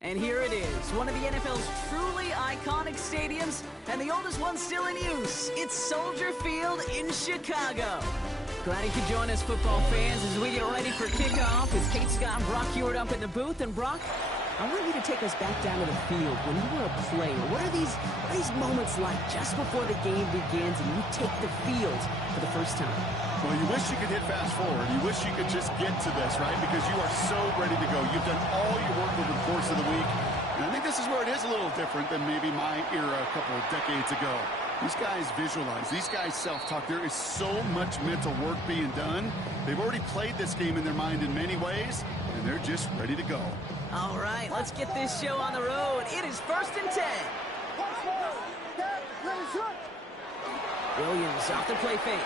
And here it is, one of the NFL's truly iconic stadiums, and the oldest one still in use. It's Soldier Field in Chicago. Glad you could join us, football fans, as we get ready for kickoff. It's Kate Scott and Brock Hewitt up in the booth. And Brock, I want you to take us back down to the field. When you were a player, what are these moments like just before the game begins and you take the field for the first time? Well, you wish you could hit fast forward. You wish you could just get to this, right? Because you are so ready to go. You've done all your work over the course of the week. And I think this is where it is a little different than maybe my era a couple of decades ago. These guys visualize. These guys self-talk. There is so much mental work being done. They've already played this game in their mind in many ways, and they're just ready to go. All right, let's get this show on the road. It is 1st and 10. Williams off the play fake.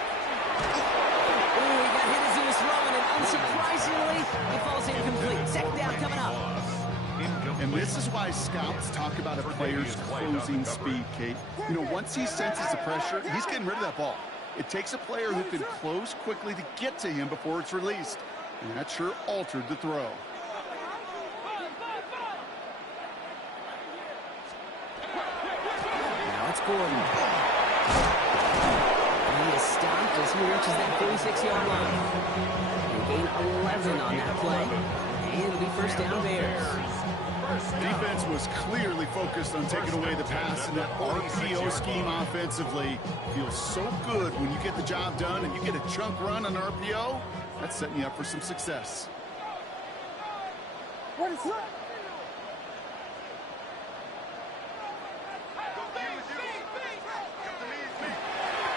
Ooh, he got hit as he was throwing, and unsurprisingly, he falls incomplete. Second down coming up. And this is why scouts talk about a player's closing speed, Kate. You know, once he senses the pressure, he's getting rid of that ball. It takes a player who can close quickly to get to him before it's released. And that sure altered the throw. Now it's Gordon. He is stopped as he reaches that 46-yard line. They gain 11 on that play. And it'll be first down Bears. Defense was clearly focused on taking away the pass, and that RPO scheme offensively feels so good when you get the job done and you get a chunk run on RPO. That's setting you up for some success. What is that?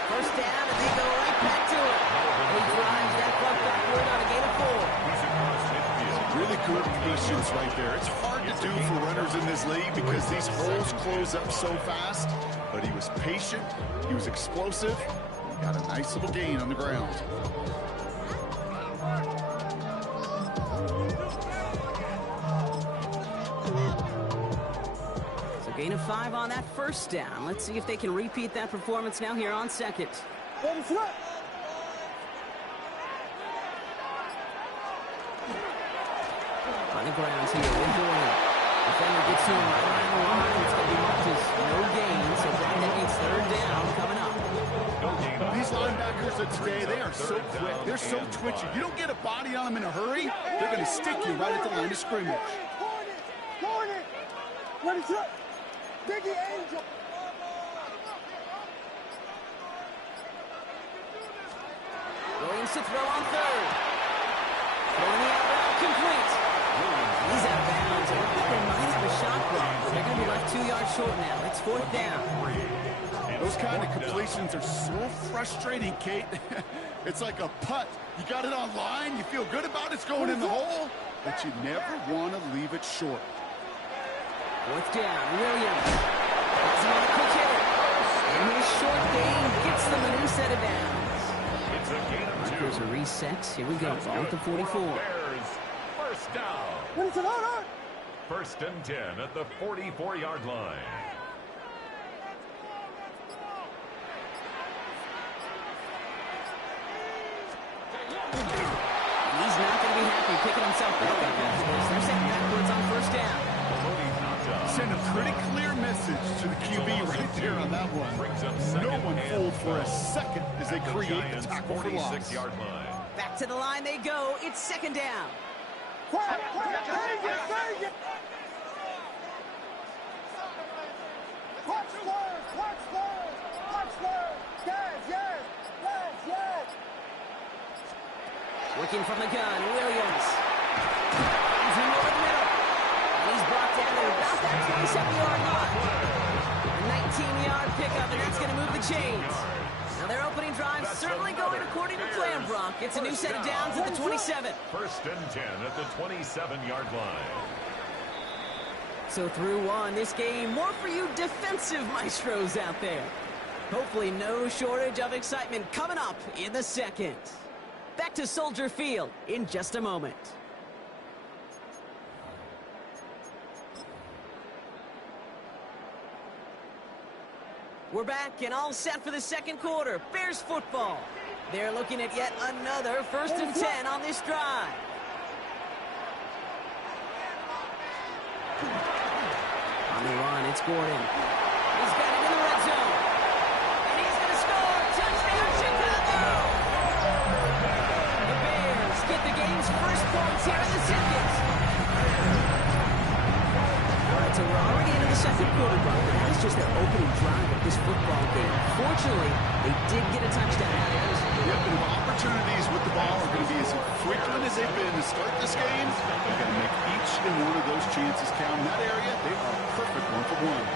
First down, and they go right back to it. He drives that front backward on a gain of 4. Really good patience right there. It's hard to do for runners in this league because these holes close up so fast. But he was patient, he was explosive, he got a nice little gain on the ground. So gain of 5 on that first down. Let's see if they can repeat that performance now here on second. What is that? On the ground here, Gordon. Defender gets to him right around the line. It's going to be marked as no gain, so Brock, that means third down coming up. These linebackers of today, they are so quick. They're so twitchy. You don't get a body on them in a hurry, they're going to stick you right at the line of scrimmage. Gordon! What is that? Biggie Angel! Williams to throw on third. Throwing the out route complete. He's out of bounds. It looked like they might have a shot block, but they're going to be left 2 yards short now. It's 4th down. Those kind of completions are so frustrating, Kate. It's like a putt. You got it on line, you feel good about it's going in the hole, but you never want to leave it short. 4th down, Williams. That's another quick hitter. And his short gain gets them a new set of downs. Markers are reset. Here we go. Ball at the 44. First down. What is it? On? 1st and 10 at the 44-yard line. He's not going to be happy picking himself back up after this. They're sent backwards on 1st down. Send a pretty clear message to the QB right there on that one. No one fooled for a second as they create the tackle for loss. Back to the line they go. It's 2nd down. Quiet! Bang it! Watch forward! Yes! Working from the gun, Williams. He's in over the middle. And he's brought down at about that 27-yard line. A 19-yard pickup, and that's going to move the chains. Now their opening drive certainly going according to plan, Brock. It's a new set of downs at the 27. 1st and 10 at the 27-yard line. So through one, this game, more for you defensive maestros out there. Hopefully no shortage of excitement coming up in the second. Back to Soldier Field in just a moment. We're back and all set for the second quarter. Bears football. They're looking at yet another 1st and 10 on this drive. It's Gordon. He's got it in the red zone. And he's going to score. Touchdown, Chicago! The Bears get the game's first points here in the second. All right, so we're already into the second quarter, but that was just their opening drive of this football game. Fortunately, they did get a touchdown out of it. Yep, and opportunities with the ball are going to be as frequent as they've been to start this game. They're going to make each and one of those chances count. In that area, they are perfect one for one.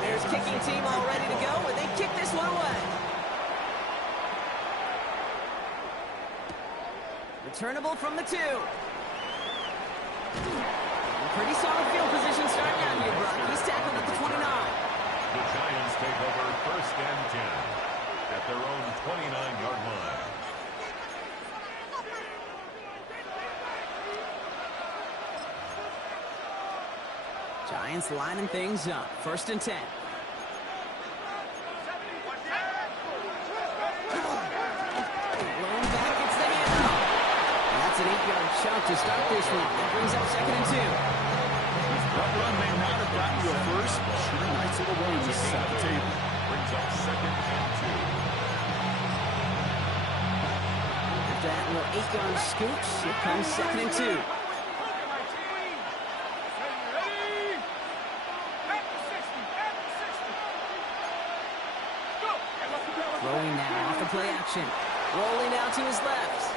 Bears kicking team all ready to go, and they kick this one away. Returnable from the 2. Pretty solid field position starting out here, Brock. He's tackled at the 29. The Giants take over 1st and 10 at their own 29-yard line. Giants lining things up. 1st and 10. Lone back gets the handoff. That's an 8-yard chunk to start this one. That brings up 2nd and 2. That run may not have gotten you a first, but sure nice little run just set the table. Brings up 2nd and 2. After that little 8-yard scoops, here comes 2nd and 2. Throwing now off the play action. Rolling out to his left.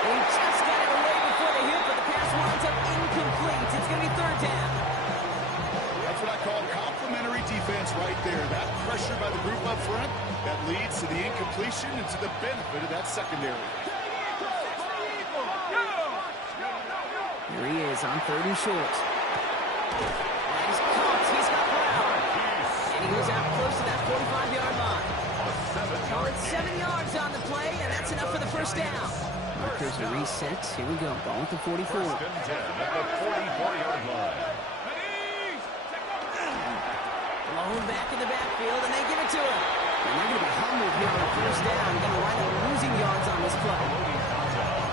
He just got it away before the hit, but the pass winds up incomplete. It's going to be 3rd down. That's what I call complimentary defense right there. That pressure by the group up front, that leads to the incompletion and to the benefit of that secondary. Here he is on 3rd and short. He's caught. He's got Brown. And he goes out close to that 45-yard line. Call it 7 yards on the play, and that's enough for the 1st down. Markers are reset. Here we go. Ball at the 44. 1st and 10 at the 44-yard line. Blown back in the backfield, and they give it to him. And they're going to be humbled here on the 1st down. They're going to wind up losing yards on this play.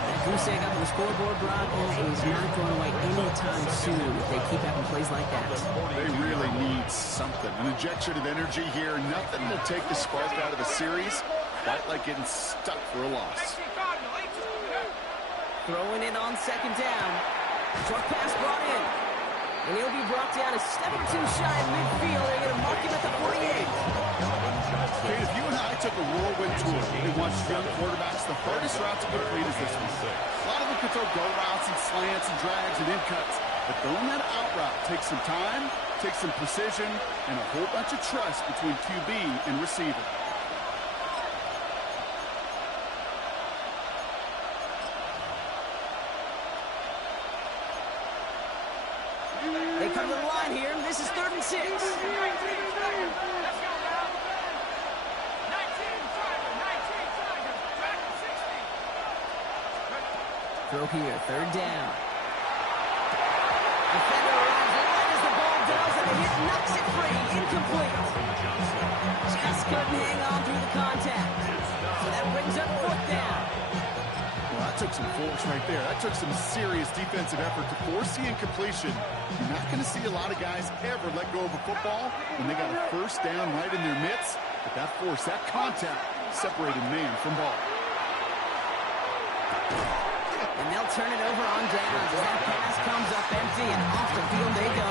That goose egg up on the scoreboard, Brock, is not going away anytime soon if they keep having plays like that. They really need something. An injection of energy here. Nothing to take the spark out of the series. Quite like getting stuck for a loss. Throwing it on 2nd down. Short pass brought in. And he'll be brought down a step or two shy of midfield. They're going to mark him at the 48. Okay, if you and I took a whirlwind tour and watched young quarterbacks, the hardest route to complete is this one. A lot of them can throw go routes and slants and drags and in cuts. But throwing that out route takes some time, takes some precision, and a whole bunch of trust between QB and receiver. They come to the line here. This is 3rd and 6. Throw here, 3rd down. Defender arrives right as the ball does, and the hit knocks it free. Incomplete. Just couldn't hang on through the contact. So that brings up 4th down. Well, that took some force right there. That took some serious defensive effort to force the incompletion. You're not going to see a lot of guys ever let go of a football when they got a 1st down right in their midst. But that force, that contact, separated man from ball. And they'll turn it over on downs as that pass comes up empty, and off the field they go.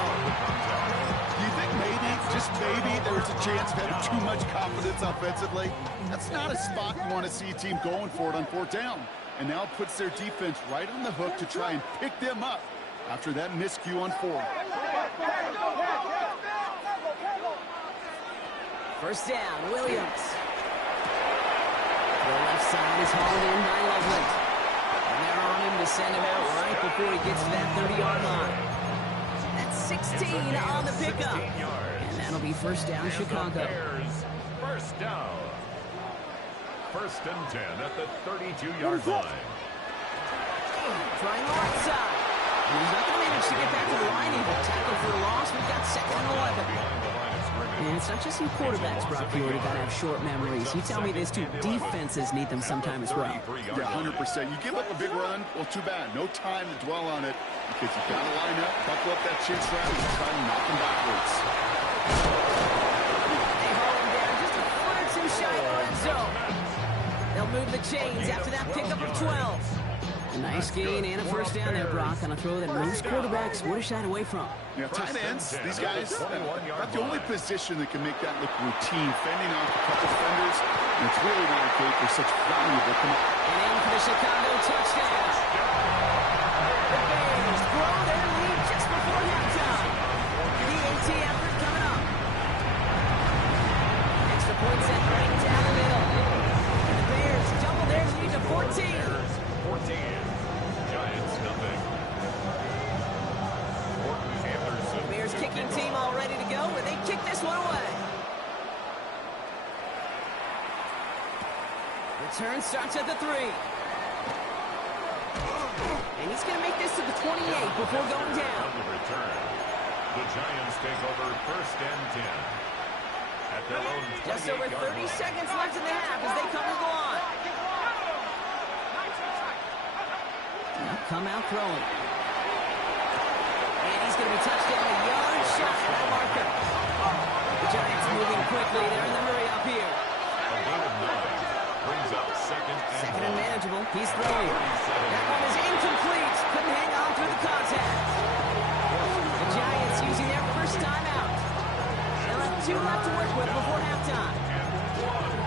Do you think maybe, just maybe, there's a chance of having too much confidence offensively? That's not a spot you want to see a team going for it on 4th down. And now it puts their defense right on the hook to try and pick them up after that miscue on 4th. 1st down, Williams. The left side is hauled in by Loveland. And they're on him to send him out right before he gets to that 30-yard line. That's 16 on the pickup. And that'll be 1st down, Chicago. 1st down. 1st and 10 at the 32-yard line. Trying the right side. And he's not going to manage to get back to the line. He will tackle for a loss. We've got 2nd and 11. And it's not just you quarterbacks, Brock Fiore, got to have short memories. You tell me this too, defenses need them sometime as well. Yeah, 100%. You give up a big run, well, too bad. No time to dwell on it because you've got to line up, buckle up that chin strap, and try to knock them backwards. They haul him down just a foot or two shy of the red zone. They'll move the chains after that pickup of 12. A nice gain and a first down there, Brock, on a throw that most quarterbacks would have shied away from. Yeah, tight ends, these guys, not the only position that can make that look routine, fending off a couple defenders, and it's really not okay for such valuable command. And in for the Chicago touchdown. The Bears grow their lead just before halftime. The AT effort coming up. Extra point set right down the middle. And the Bears double their lead to 14. 14. Giants nothing. Bears kicking team all ready to go, and they kick this one away. Return starts at the 3. And he's going to make this to the 28 before going down. The return. The Giants take over first and 10. At their own Just over 30 seconds left in the half as they come to the line. Come out throwing. And he's going to be touched down a yard shot at the marker. The Giants moving quickly. They're in the hurry up here. A gain of 9 brings up second and manageable. He's throwing. That one is incomplete. Couldn't hang on through the contact. The Giants using their first timeout. They'll have 2 left to work with before halftime.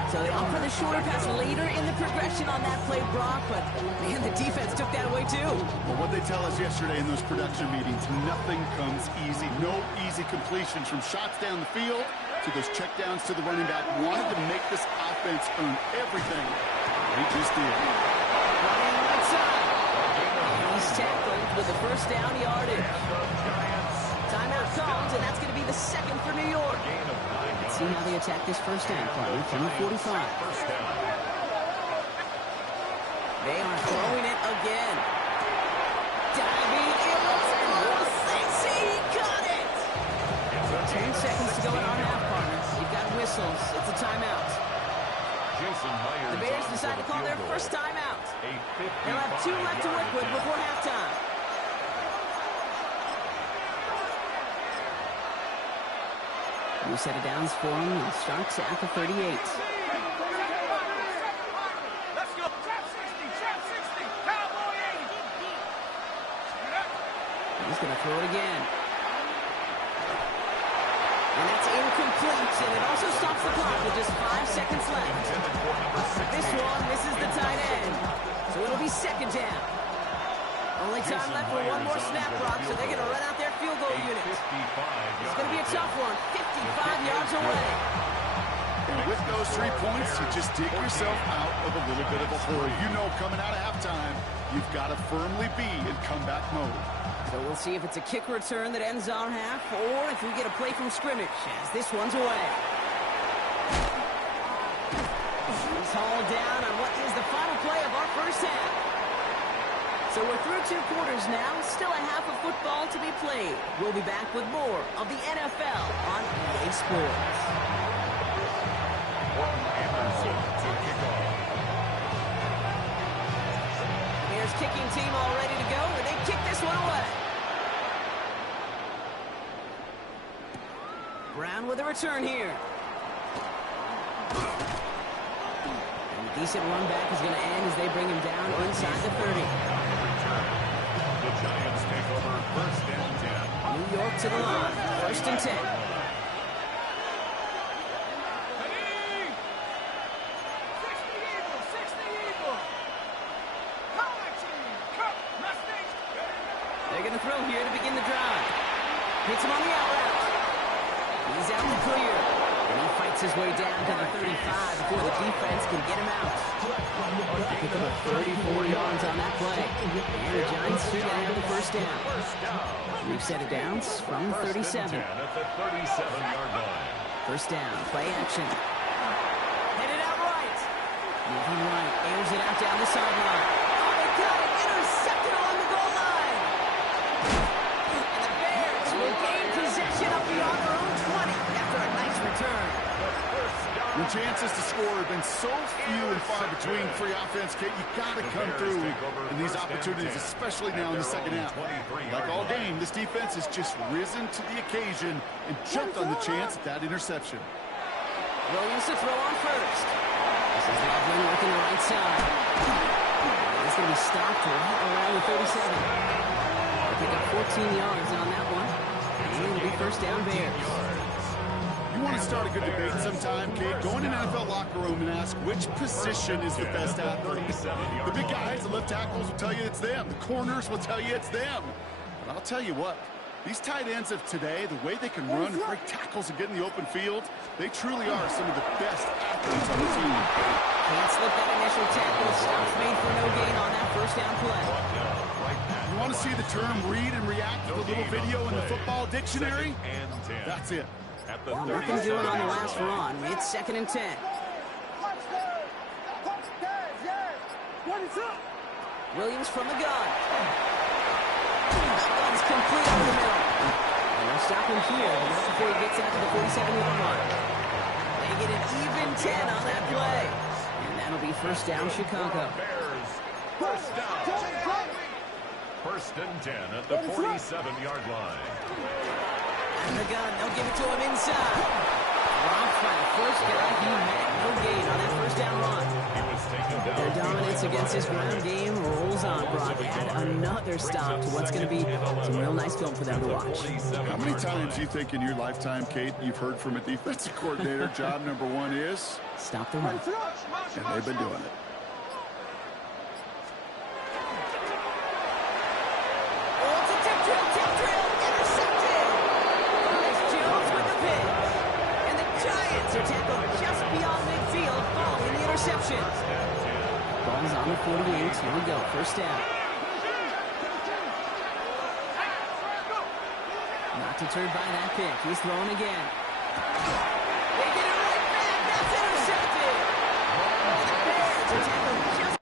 So they opt for the shorter pass later in the progression on that play, Brock, but man, the defense took that away too. Well, what they tell us yesterday in those production meetings, nothing comes easy. No easy completions from shots down the field to those checkdowns to the running back. Wanted to make this offense earn everything. They just did. Running right side. He's tackled with the first down yardage. Timeout comes, and that's going to be the second for New York. Let's see how they attack this first down, partner, from the 45. They are throwing it again. Diving in. They say he got it. 10 seconds to go in our half, partner. You've got whistles. It's a timeout. The Bears decide to call their first timeout. They'll have 2 left to work with before halftime. New set of downs for him and starts at the 38. Let's go. Trap 60, Cowboy 80. He's going to throw it again. And that's incomplete, and it also stops the clock with just 5 seconds left. This one misses the tight end, so it'll be second down. Only time left for one more snap, Brock, so they're going to run out their field goal unit. It's going to be a tough one, 55 yards away. And with those 3 points, you just dig yourself out of a little bit of a hole. You know coming out of halftime, you've got to firmly be in comeback mode. So we'll see if it's a kick return that ends our half, or if we get a play from scrimmage, as this one's away. He's hauled down on what is the final play of our first half. So we're through 2 quarters now, still a half of football to be played. We'll be back with more of the NFL on EA Sports. Bears kicking team all ready to go, and they kick this one away. Brown with a return here. And a decent run back is going to end as they bring him down inside the 30. The Giants take over first and 10. New York to the line, first and 10. They're going to throw here to begin the drive. Hits him on the out route. He's out and clear. And he fights his way down to the 35 before the defense can get him out. Pick up 34 yards on that play. And the Giants should have the first down. We've set it down from 37. At the 37-yard line. First down, play action. Headed out right. Moving right, airs it out down the sideline. Oh, they got it. Intercepted along the goal line. And the Bears will gain possession up beyond their own 20 after a nice return. chances to score have been so few and far between for your offense, Kate. You got to come through in these opportunities, especially now in the second half. Like all game, this defense has just risen to the occasion and jumped on the chance at that interception. Williams to throw on first. This is Loveland working the right side. It's going to be stopped right around the 37. They'll pick up 14 yards on that one. And it'll be first down Bears. You want to start a good debate sometime, Kate? Go in an NFL locker room and ask which position is the best athlete. The big guys, the left tackles will tell you it's them. The corners will tell you it's them. But I'll tell you what, these tight ends of today, the way they can run and break tackles and get in the open field, they truly are some of the best athletes on the team. Can't slip that initial tackle. Stops made for no gain on that first down play. You want to see the term read and react to the little video in the football dictionary? That's it. Nothing doing on the last run. It's 2nd and 10. Williams from the gun. Runs complete over the middle. And they'll stop him here, but not before he gets out to the 47-yard line. They get an even 10 on that play. And that'll be first down Chicago. First down. First and 10 at the 47-yard line. And the gun, they'll give it to him inside. Rocked by the first guy he met. No gain on that first down run. Their dominance against this ground game rolls on, Brock. Add another stop to what's going to be some real nice film for them to watch. How many times do you think in your lifetime, Kate, you've heard from a defensive coordinator, job number one is? Stop the run. And they've been doing it. Oh, it's a tip drill, intercepted! Nice Jones with the pick. And the Giants are tackled just beyond midfield following the interception. Ball's on the 48. Here we go. First down. Not deterred by that pick. He's throwing again. They get it right back. That's intercepted. The Bears are tackled just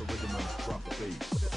the rhythm and drop the bass.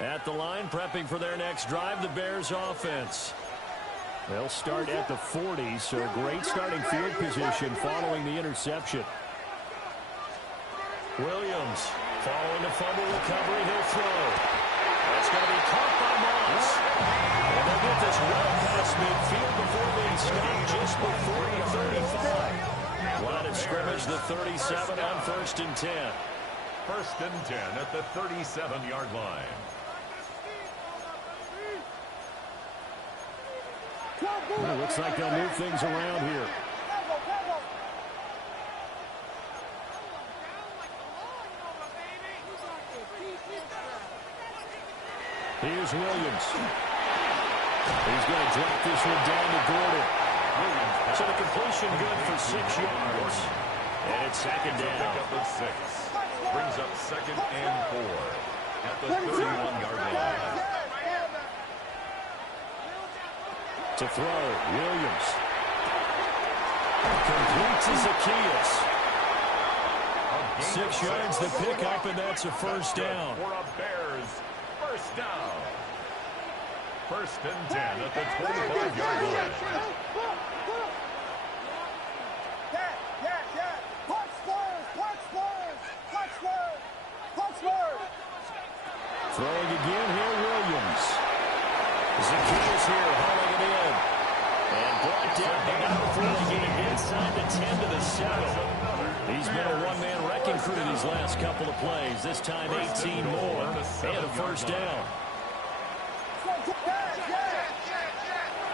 At the line, prepping for their next drive, the Bears offense. They'll start at the 40, so great starting field position following the interception. Williams, following the fumble recovery, he'll throw. That's going to be caught by Moss. And they'll get this well past midfield before being stopped just before the 35. Line of scrimmage, the 37 on 1st and 10. 1st and 10 at the 37-yard line. Well, looks like they'll move things around here. Here's Williams. He's going to drop this one down to Gordon. So the completion good for 6 yards. And it's second down. Pick up of 6. Brings up 2nd and 4 at the 31-yard line. To throw, Williams. Complete to Zacchaeus. 6 yards to pick up, and that's a first down. For a Bears first down. 1st and 10 at the 25-yard line. Throwing again here, Williams. Zacchaeus here, hauling it in. And brought down before they get it inside the 10 to the 7. He's been a one-man wrecking crew these last couple of plays. This time 18 more and a first down.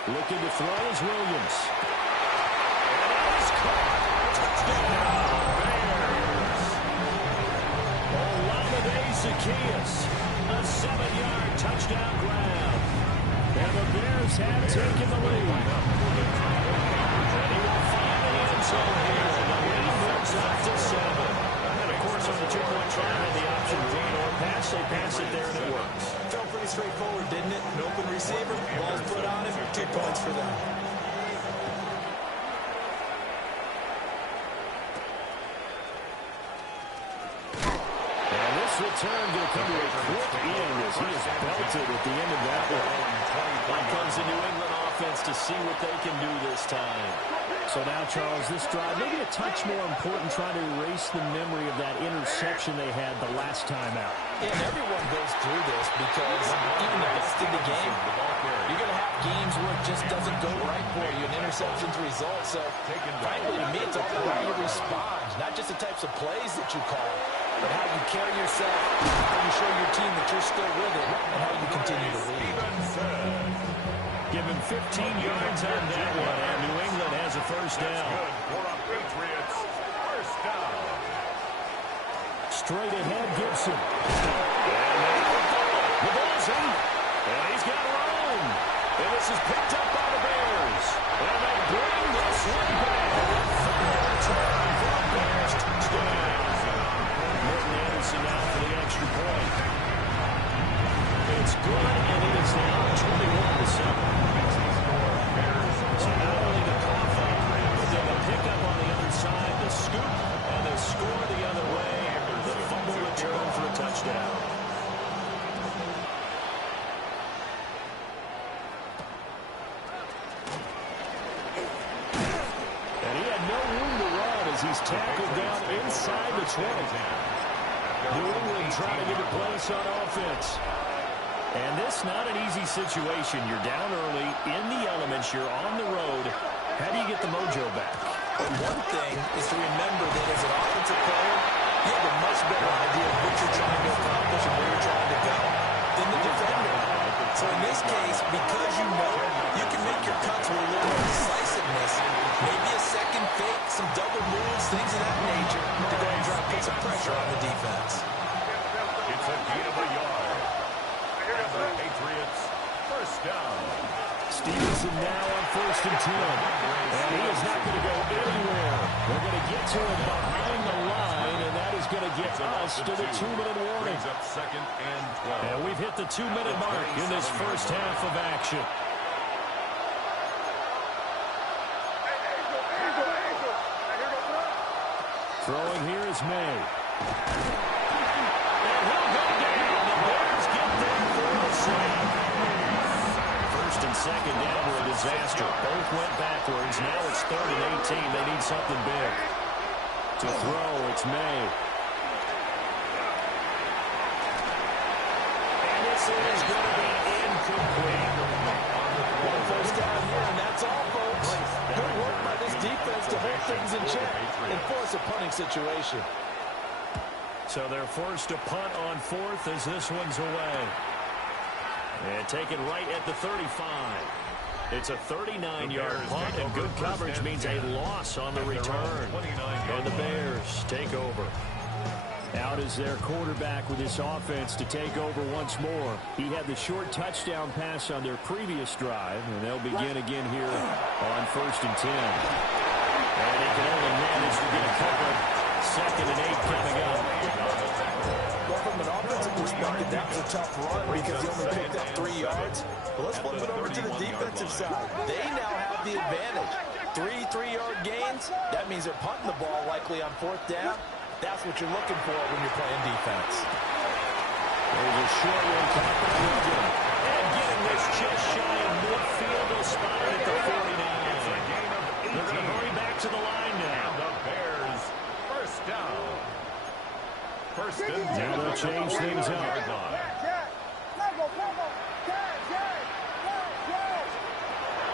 Looking to throw is Williams. And he's caught. Touchdown, Bears. Olamide Zacchaeus. A 7-yard touchdown grab. And the Bears have taken the lead. And he will find the end zone here. The lead moves up to 7. And of course, on the 2-point try, and the option run or pass, they pass it there and it works. Felt pretty straightforward, didn't it? An open receiver, ball's put on him, 2 points for them. Return will come to a quick end as he is belted at the end of that one. Here comes the New England offense to see what they can do this time. So now, Charles, this drive maybe a touch more important, trying to erase the memory of that interception they had the last time out. Yeah, and everyone goes through this because even the best in the game, you're going to have games where it just doesn't go right for you, and interceptions result. So, frankly, to me, it's all about how you respond, not just the types of plays that you call, but how you carry yourself, how you show your team that you're still with it, and how you continue to lead. Give him 15 yards on that one, and New England has a first down. For a Patriots first down. Straight ahead, Gibson. The ball's in, and he's got room. And this is picked up by the Bears. And they bring this one back. Return for a Bears touchdown. Morton Anderson now for the extra point. It's good, and it is now 21-7. So not only the cough up, but then the pickup on the other side, the scoop, and the score the other way. The fumble return for a touchdown. And he had no room to run as he's tackled down inside the 20. New England trying to get a place on offense. And this not an easy situation. You're down early, in the elements, you're on the road. How do you get the mojo back? One thing is to remember that as an offensive player, you have a much better idea of what you're trying to accomplish and where you're trying to go than the defender. So in this case, because you know, you can make your cuts with a little more decisiveness, maybe a second fake, some double moves, things of that nature, to go and try to put some pressure on the defense. It's a gain of a yard. And the Patriots first down. Stevenson now on 1st and 10. And he is not going to go anywhere. They're going to get to him behind the line, and that is going to get us to the 2-minute warning. Brings up 2nd and 12. And we've hit the 2-minute mark in this first half of action. Throwing here is May. And he'll go down. The Bears get there And second down were a disaster. Both went backwards. Now it's 3rd and 18. They need something big. To throw, it's May. And this is going to be incomplete. One first down here, and that's all, folks. Good work by this defense to hold things in check and force a punting situation. So they're forced to punt on 4th as this one's away. And taken right at the 35. It's a 39-yard punt, and good coverage means a loss on the return. And the Bears take over. Out is their quarterback with this offense to take over once more. He had the short touchdown pass on their previous drive, and they'll begin again here on 1st and 10. And he can only manage to get a couple. 2nd and 8 coming up. Well, from an offensive perspective, that was a tough run because he only picked up 3 yards. But let's flip it over to the defensive side. They now have the advantage. 3 3-yard gains, that means they're punting the ball likely on 4th down. That's what you're looking for when you're playing defense. There's a short one coming from Williams. And getting this just shy of midfield, they'll spot it at the 49. They're going to hurry back to the line now. The Bears, first down. 1st and 10. Now they'll change things up.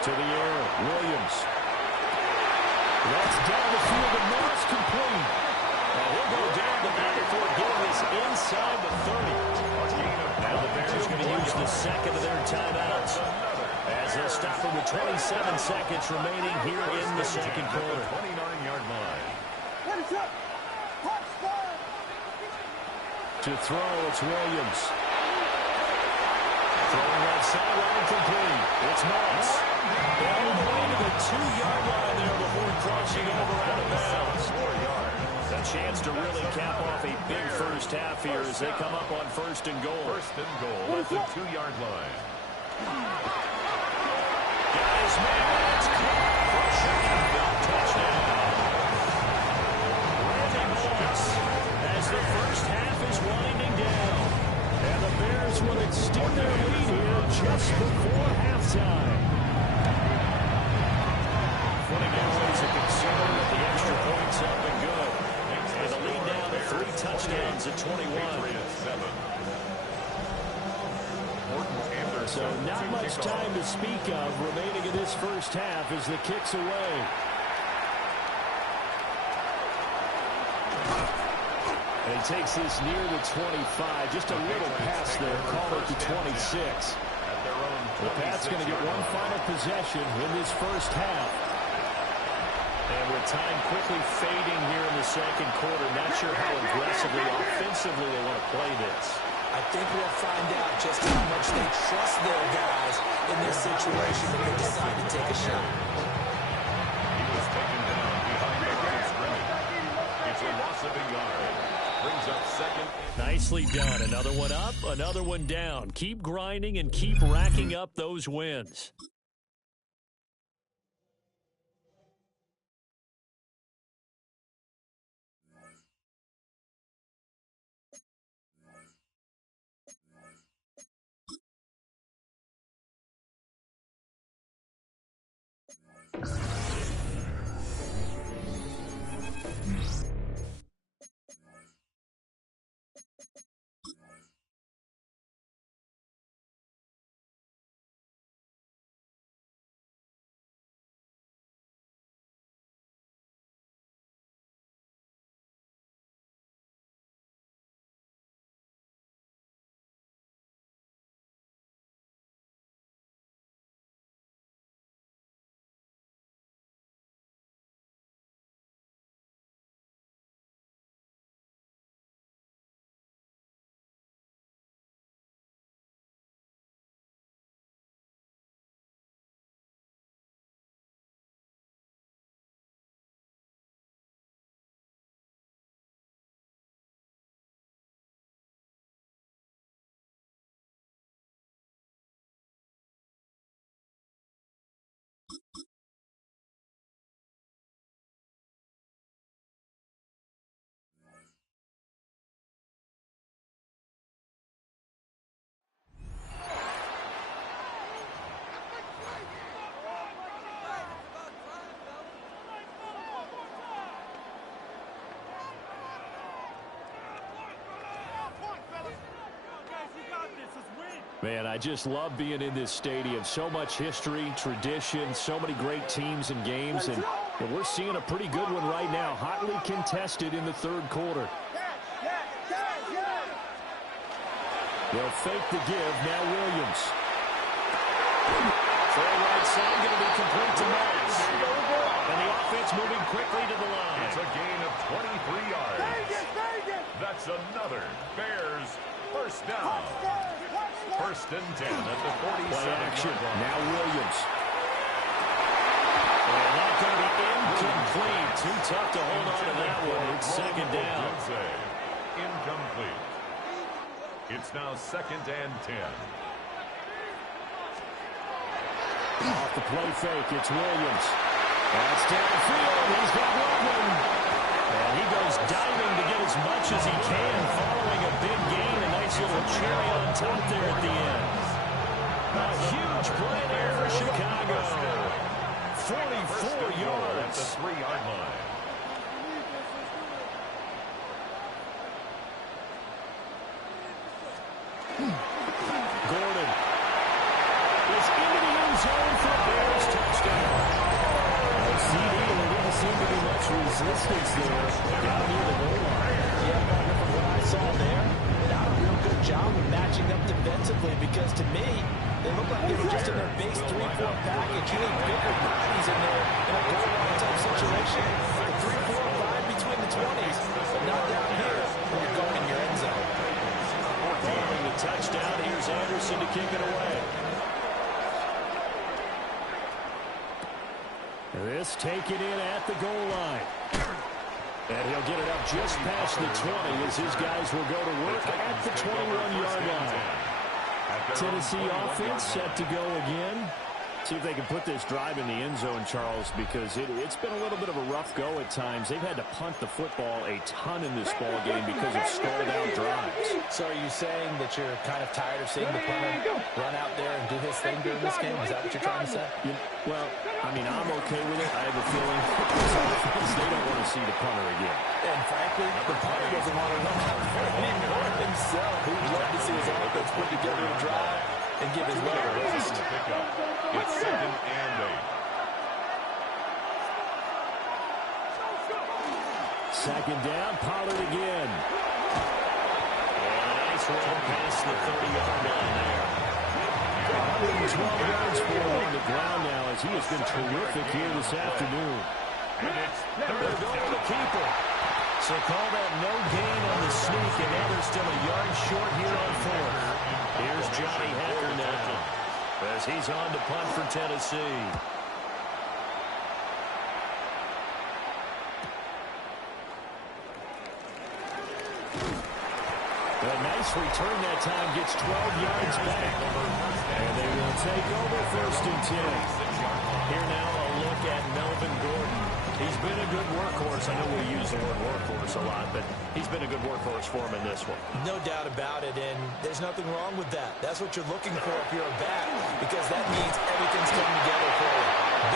To the air, Williams. That's down the field, and Morris complete. He'll go down the back before getting this inside the 30. Now the Bears are going to use the second of their timeouts as they'll stop it with 27 seconds remaining here in the second quarter. 29-yard line. To throw, it's Williams. Throwing left sideline complete. It's Moss. All the way to the 2-yard line there before crossing over out of bounds. 4 yards. A chance to really cap off a big first half here as they come up on 1st and goal. 1st and goal at the 2-yard line. Got his man. It's caught for a touchdown. Randy Moss as the first half is winding down. And the Bears will extend their lead here just before halftime. Footing always a concern with the extra points up and good. And the lead down to 3 touchdowns at 21. So not much time to speak of remaining in this first half as the kick's away. And he takes this near the 25. Just a little pass there. Call it the 26. The Pats going to get one final possession in this first half. And with time quickly fading here in the second quarter, not sure how aggressively, offensively they want to play this. I think we'll find out just how much they trust their guys in this situation when they decide to take a shot. He was taken down behind the line of scrimmage. It's a loss of a yard. Brings up 2nd. Nicely done. Another one up, another one down. Keep grinding and keep racking up those wins. Man, I just love being in this stadium. So much history, tradition, so many great teams and games, and we're seeing a pretty good one right now. Hotly contested in the third quarter. They'll fake the give. Now Williams. Throw right side going to be complete to Morris. And the offense moving quickly to the line. It's a gain of 23 yards. That's another Bears first down. First and 10 at the 47. Play action. Now Williams. And that's going to be incomplete. Too tough to hold on to that one. It's second down. Incomplete. It's now second and 10. Off the play fake, it's Williams. That's downfield. He's got one. And he goes diving to get as much as he can, following a big gain. A nice little cherry on top there at the end. A huge play there for Chicago. 44 yards. At the 3-yard line. Gordon is into the end zone for a Bears touchdown. CD, there didn't seem to be much resistance there down near the goal line. Yeah, partner, from what I saw there, they did a real good job of matching up defensively because to me, they look like they were just in their base 3-4 package. You need bigger bodies in there in a goal line type situation. The 3, 4, 5 between the 20s, but not down here when you're going in your end zone. Following the touchdown, here's Anderson to kick it away. This taken in at the goal line. And he'll get it up just past the 20 as his guys will go to work at the 21-yard line. Tennessee offense set to go again. See if they can put this drive in the end zone, Charles, because it's been a little bit of a rough go at times. They've had to punt the football a ton in this ball game because of stalled-out drives. So are you saying that you're kind of tired of seeing the punter run out there and do his thing during this game? Is that what you're trying to say? Well, I mean, I'm okay with it. I have a feeling they don't want to see the punter again. And frankly, the punter doesn't want to run out there anymore himself. He'd love to see his offense put together a drive and give his leg a rest. It's second and 8. Second down, Pollard again. And a nice run past the 30-yard line there. 112 yards for him on the ground now as he has been terrific here this afternoon. They're going to keep it. So call that no gain on the sneak, and now they're still a yard short here on fourth. Here's Johnny Hacker now as he's on to punt for Tennessee. A nice return that time, gets 12 yards back. And they will take over first and 10. Here now a look at Melvin Gordon. He's been a good workhorse. I know we use the word workhorse a lot, but he's been a good workhorse for him in this one. No doubt about it, and there's nothing wrong with that. That's what you're looking for if you're a back, because that means everything's coming together for you.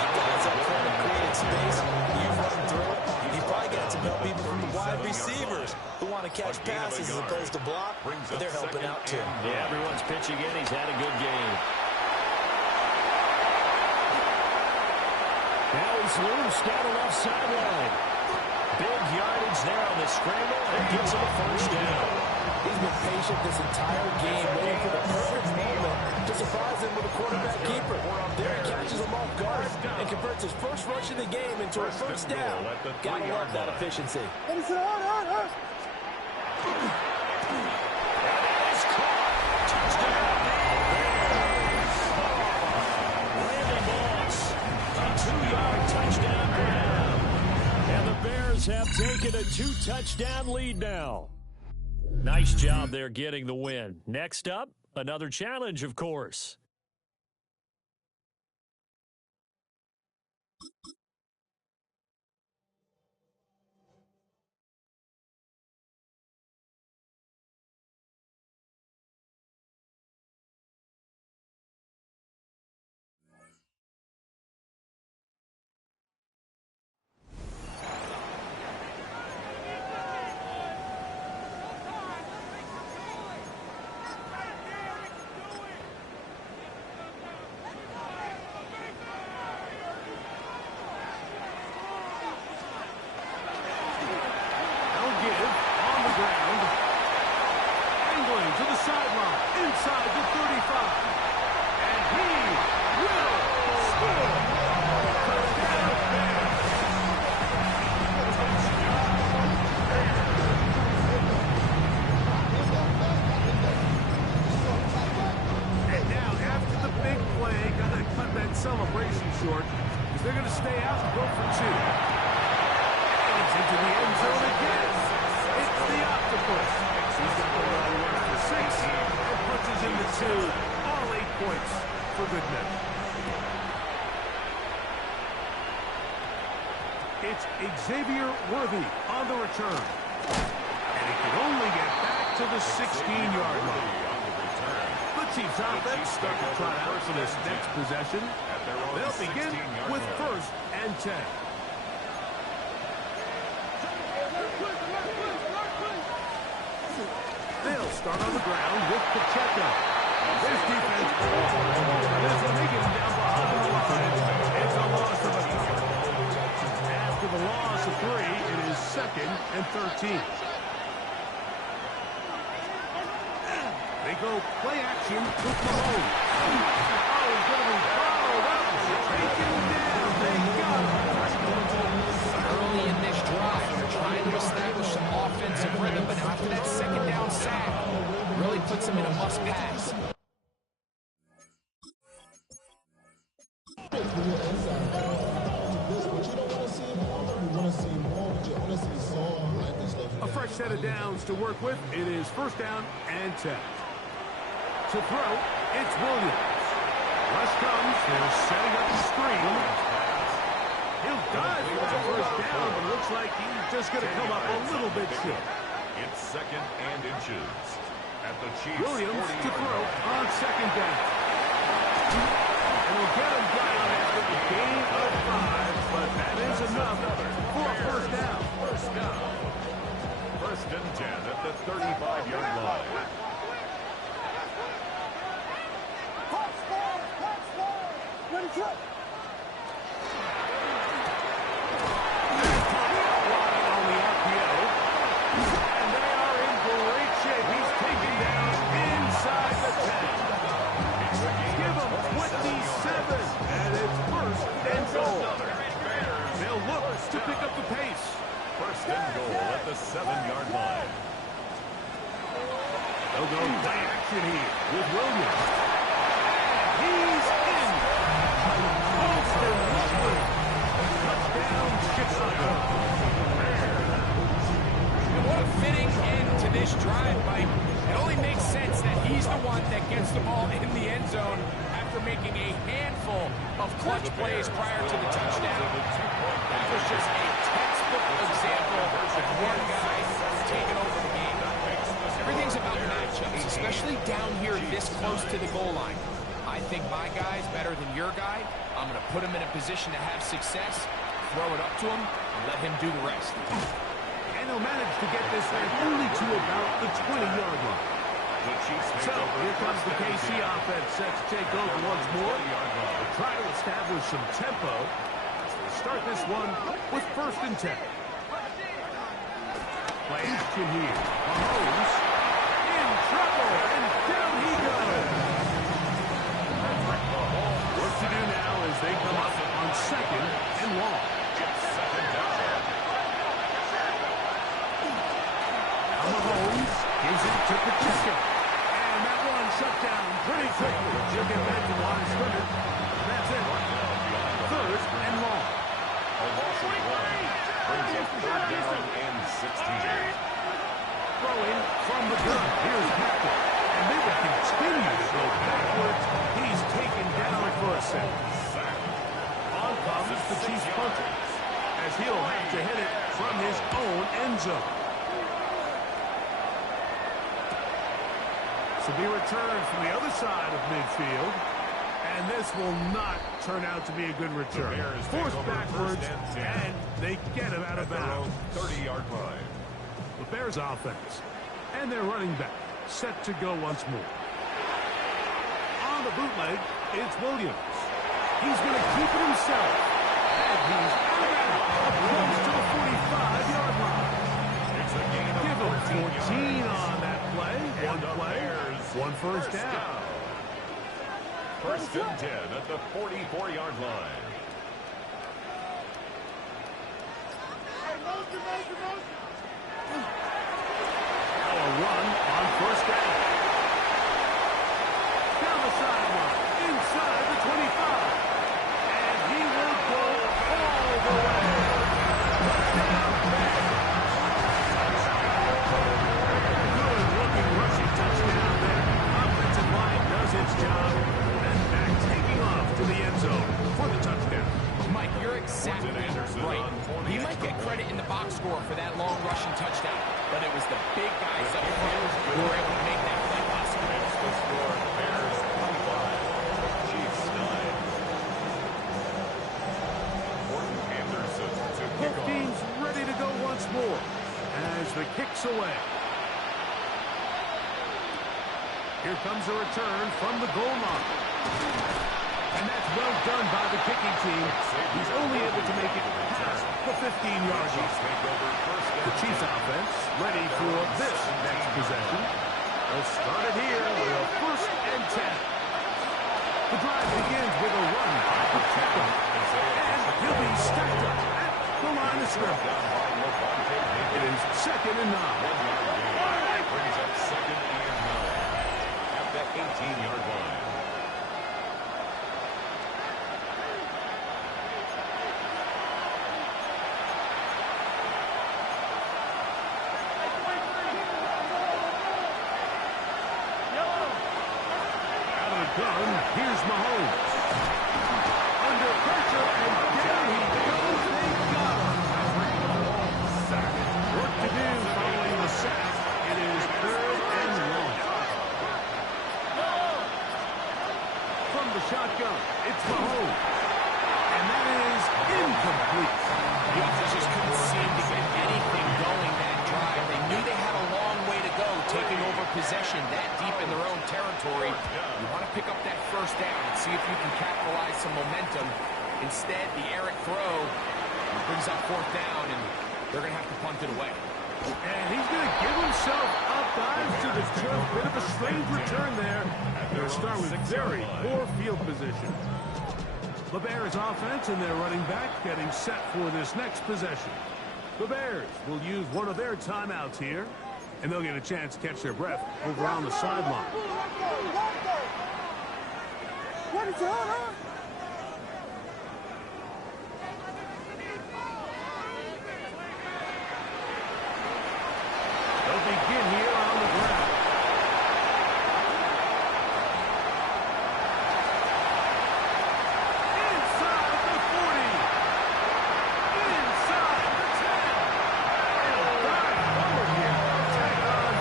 Big guys up front and creating space. You've run through it. You probably got some help even from the wide receivers who want to catch passes as opposed to block, but they're helping out too. Yeah, everyone's pitching in. He's had a good game. Now he's loose down the left sideline. Big yardage there on the scramble, and gets him a first down. He's been patient this entire game, waiting for the perfect moment to surprise him with a quarterback keeper. There he catches him off guard and converts his first rush of the game into a first down. Gotta love that efficiency. Touchdown grab. And the Bears have taken a 2-touchdown lead now. Nice job there getting the win. Next up, another challenge, of course. sideline, inside the 35. And he will score. Touchdown, Bears. And now, after the big play, got to cut that celebration short, because they're going to stay out and go for two. And it's into the end zone again. It's the octopus. He's got the run for 6 and punches in the 2. All 8 points for good measure. It's Xavier Worthy on the return. And he can only get back to the 16-yard line. The Chiefs offense start to try out for this next possession. They'll begin with 1st and 10. They'll start on the ground with Pacheco. This defense, this will make it down behind the line. It's a loss of a yard. After the loss of 3, it is 2nd and 13. They go play action with Mahomes. Oh, he's going to be followed up. Taken down. They got him. Early in this drive, they're trying to establish some offensive rhythm, but after that 2nd down sack, really puts them in a must-pass. A fresh set of downs to work with. It is 1st down and 10. To throw, it's Williams. Rush comes. They're setting up the screen. He'll dive for that 1st down, but it looks like he's just going to come up a little bit short. It's 2nd and inches. At the Chiefs, Williams to throw on 2nd down. And we'll get him down after the gain of 5, but that is enough for a 1st down. 1st and 10 at the 35-yard line. To pick up the pace. 1st and goal at the 7-yard line. They'll go play action here with Williams. He's in. Austin Woodward. Touchdown, Chicago. And what a fitting end to this drive, Mike. It only makes sense that he's the one that gets the ball in the end zone after making a handful of clutch plays prior to the touchdown. That was just a textbook example of one guy taking over the game. Everything's about matchups, especially down here this close to the goal line. I think my guy's better than your guy. I'm going to put him in a position to have success, throw it up to him, and let him do the rest. And he'll manage to get this man only to about the 20-yard line. So here comes the KC offense set to take over once more. They'll try to establish some tempo. Start this one with 1st and 10. Play action here. Mahomes in trouble, and down he goes. Work to do now as they come up on 2nd and long. Now Mahomes gives it to Pacheco. And that one shut down pretty quickly. She'll get back to the line of scrimmage. That's it. 3rd and long. A loss of 1 brings up 3rd down and 16. Throwing from the gun. Here's Patrick. And they will continue to go backwards. He's taken down for a sack. On comes the Chiefs punter, as he'll have to hit it from his own end zone. So be returned from the other side of midfield. And this will not turn out to be a good return. Forced backwards, and they get him out of bounds. 30-yard line. The Bears offense and their running back set to go once more. On the bootleg, it's Williams. He's going to keep it himself. And he's out. Close to the 45-yard line. It's a gain of Give him 14 on that play. One play. One first down. First and 10 at the 44-yard line. Now a run on first down. Down the sideline, inside the 25. And he will go all the way. Touchdown, Bears. Good-looking rushing touchdown there. Offensive line does its job. And back taking off to the end zone for the touchdown. Mike, you're exactly right. He might get credit in the box score for that long rushing touchdown, but it was the big guys up front who were able to make that play possible. It's the score, Bears 25, Chiefs 9. Gordon Anderson to kick Both off. teams ready to go once more as the kick's away. Here comes a return from the goal line. And that's well done by the kicking team. He's only able to make it past the 15-yard line. The Chiefs offense ready for this next possession. They'll start it here with a first and 10. The drive begins with a run by Pacheco. And he'll be stacked up at the line of scrimmage. It is second and 9. Brings up second and 9 at that 18-yard line. Gun, here's Mahomes. Under pressure, and there he goes. They got him. Work to do following the sack. It is third and long. From the shotgun, it's Mahomes. And that is incomplete. The offense just couldn't seem to get anything going that drive. They knew they had a long way to go, taking over possession that deep in their own territory. You want to pick up that first down and see if you can capitalize some momentum. Instead, the Eric throw brings up fourth down, and they're going to have to punt it away. And he's going to give himself up, dives to the turf. Bit of a strange return there. They'll start with very poor field position. The Bears offense and their running back getting set for this next possession. The Bears will use one of their timeouts here, and they'll get a chance to catch their breath over on the sideline. What is going on? They'll begin here on the ground. Inside the 40. Inside the 10. And dive forward here. Tack on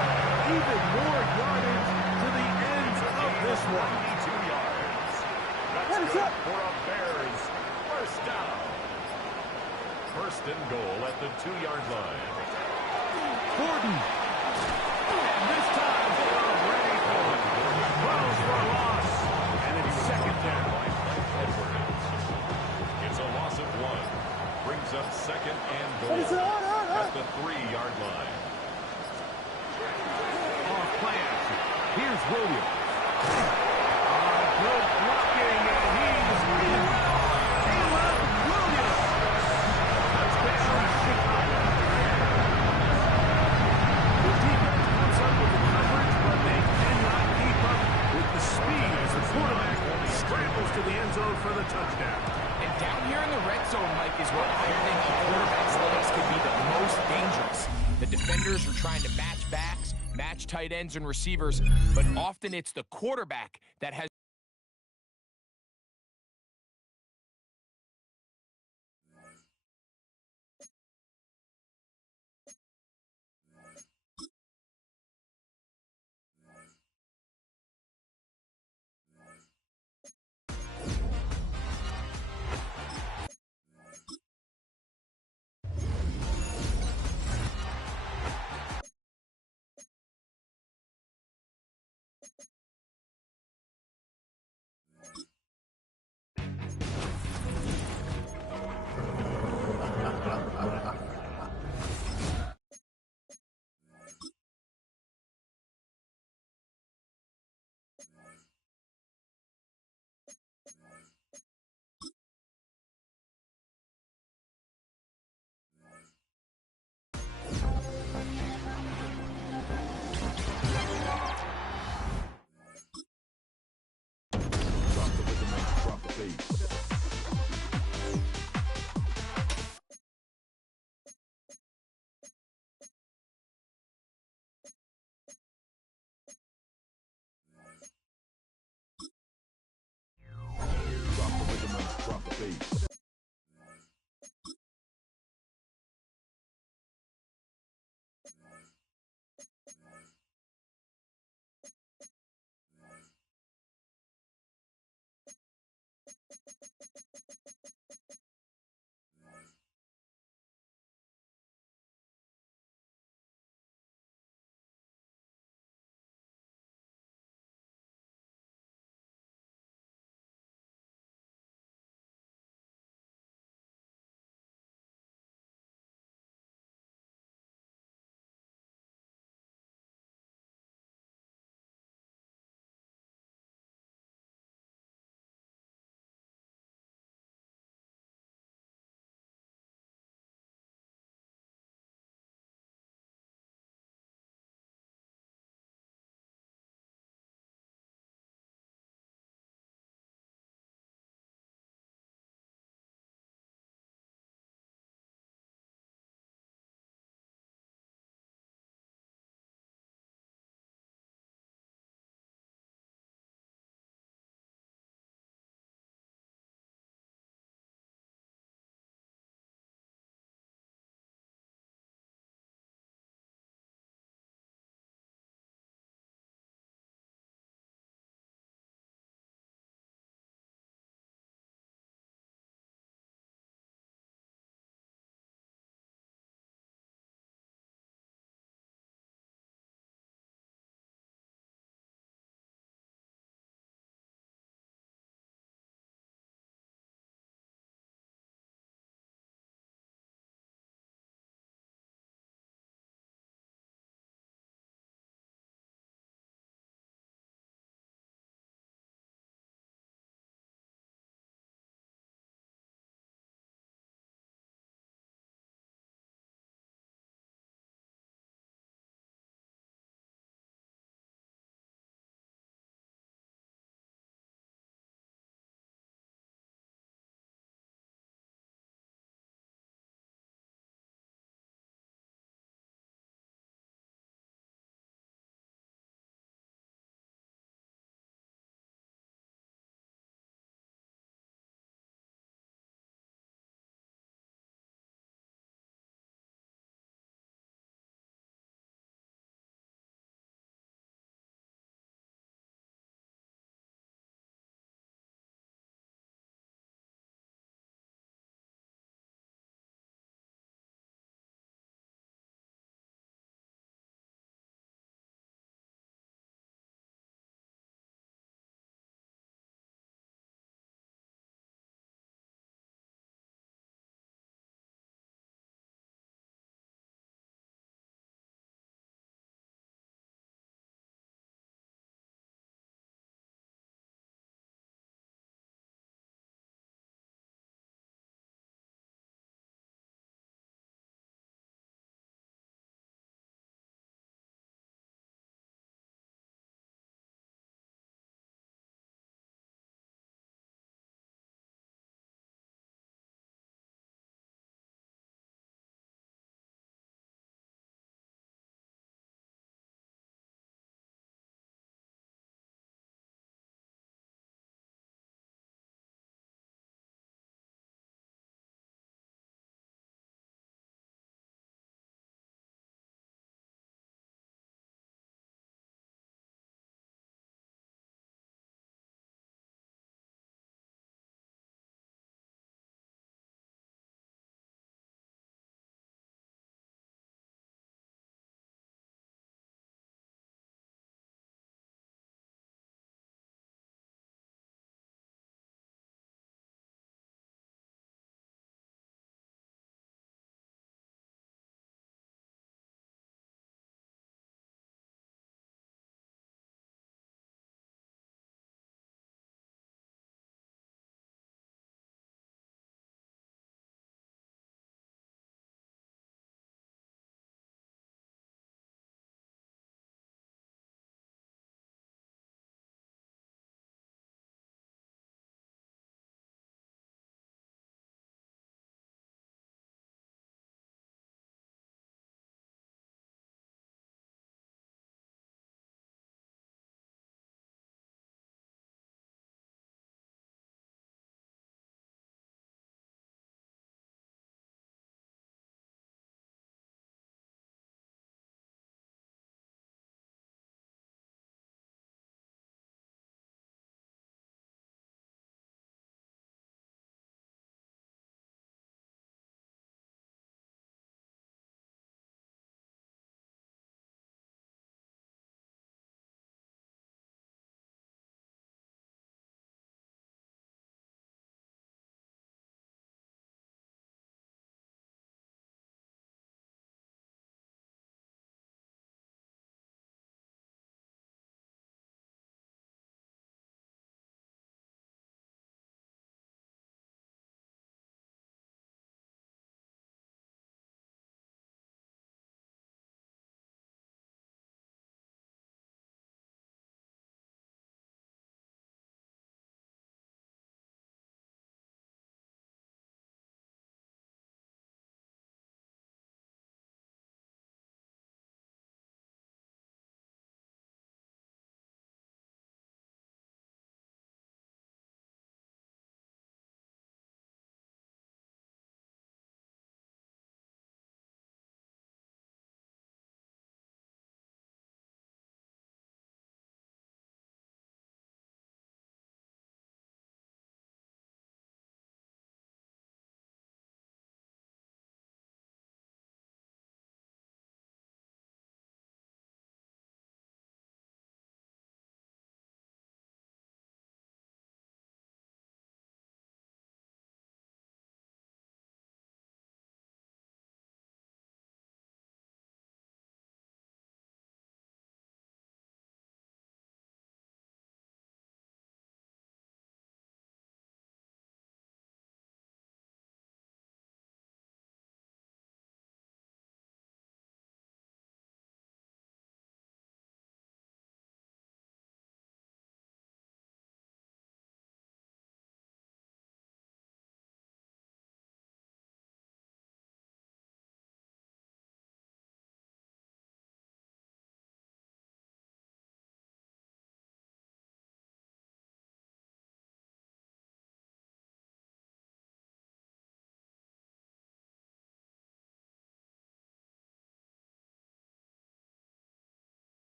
even more yardage to the end of this one. 92 yards. That's good for a Bears first down. First and goal at the 2-yard line. Gordon. And this time they are ready for it. Throws for a loss. And it's second down. Edwards. It's a loss of 1. Brings up second and goal at the 3-yard line. Off play action. Here's Williams. Good blocking, and he's in. Caleb Williams. Touchdown, Chicago. The defense comes up with the coverage, but they cannot keep up with the speed as the quarterback scrambles to the end zone for the touchdown. And down here in the red zone, Mike, is where I think a quarterback's legs could be the most dangerous. The defenders are trying to match backs, match tight ends and receivers, but often it's the quarterback that has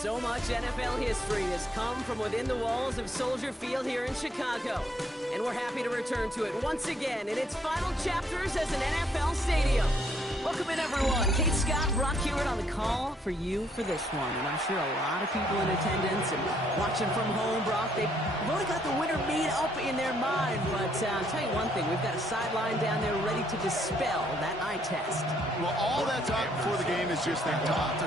So much NFL history has come from within the walls of Soldier Field here in Chicago. And we're happy to return to it once again in its final chapters as an NFL stadium. Welcome in, everyone. Kate Scott, Brock Hewitt on the call for you for this one. And I'm sure a lot of people in attendance and watching from home, Brock, they've already got the winner made up in their mind. But I'll tell you one thing, we've got a sideline down there ready to dispel that eye test. Well, all that talk before the game is just that talk.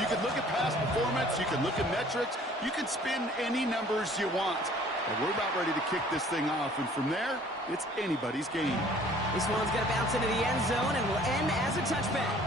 You can look at past performance, you can look at metrics, you can spin any numbers you want. But we're about ready to kick this thing off, and from there, it's anybody's game. This one's going to bounce into the end zone and will end as a touchback.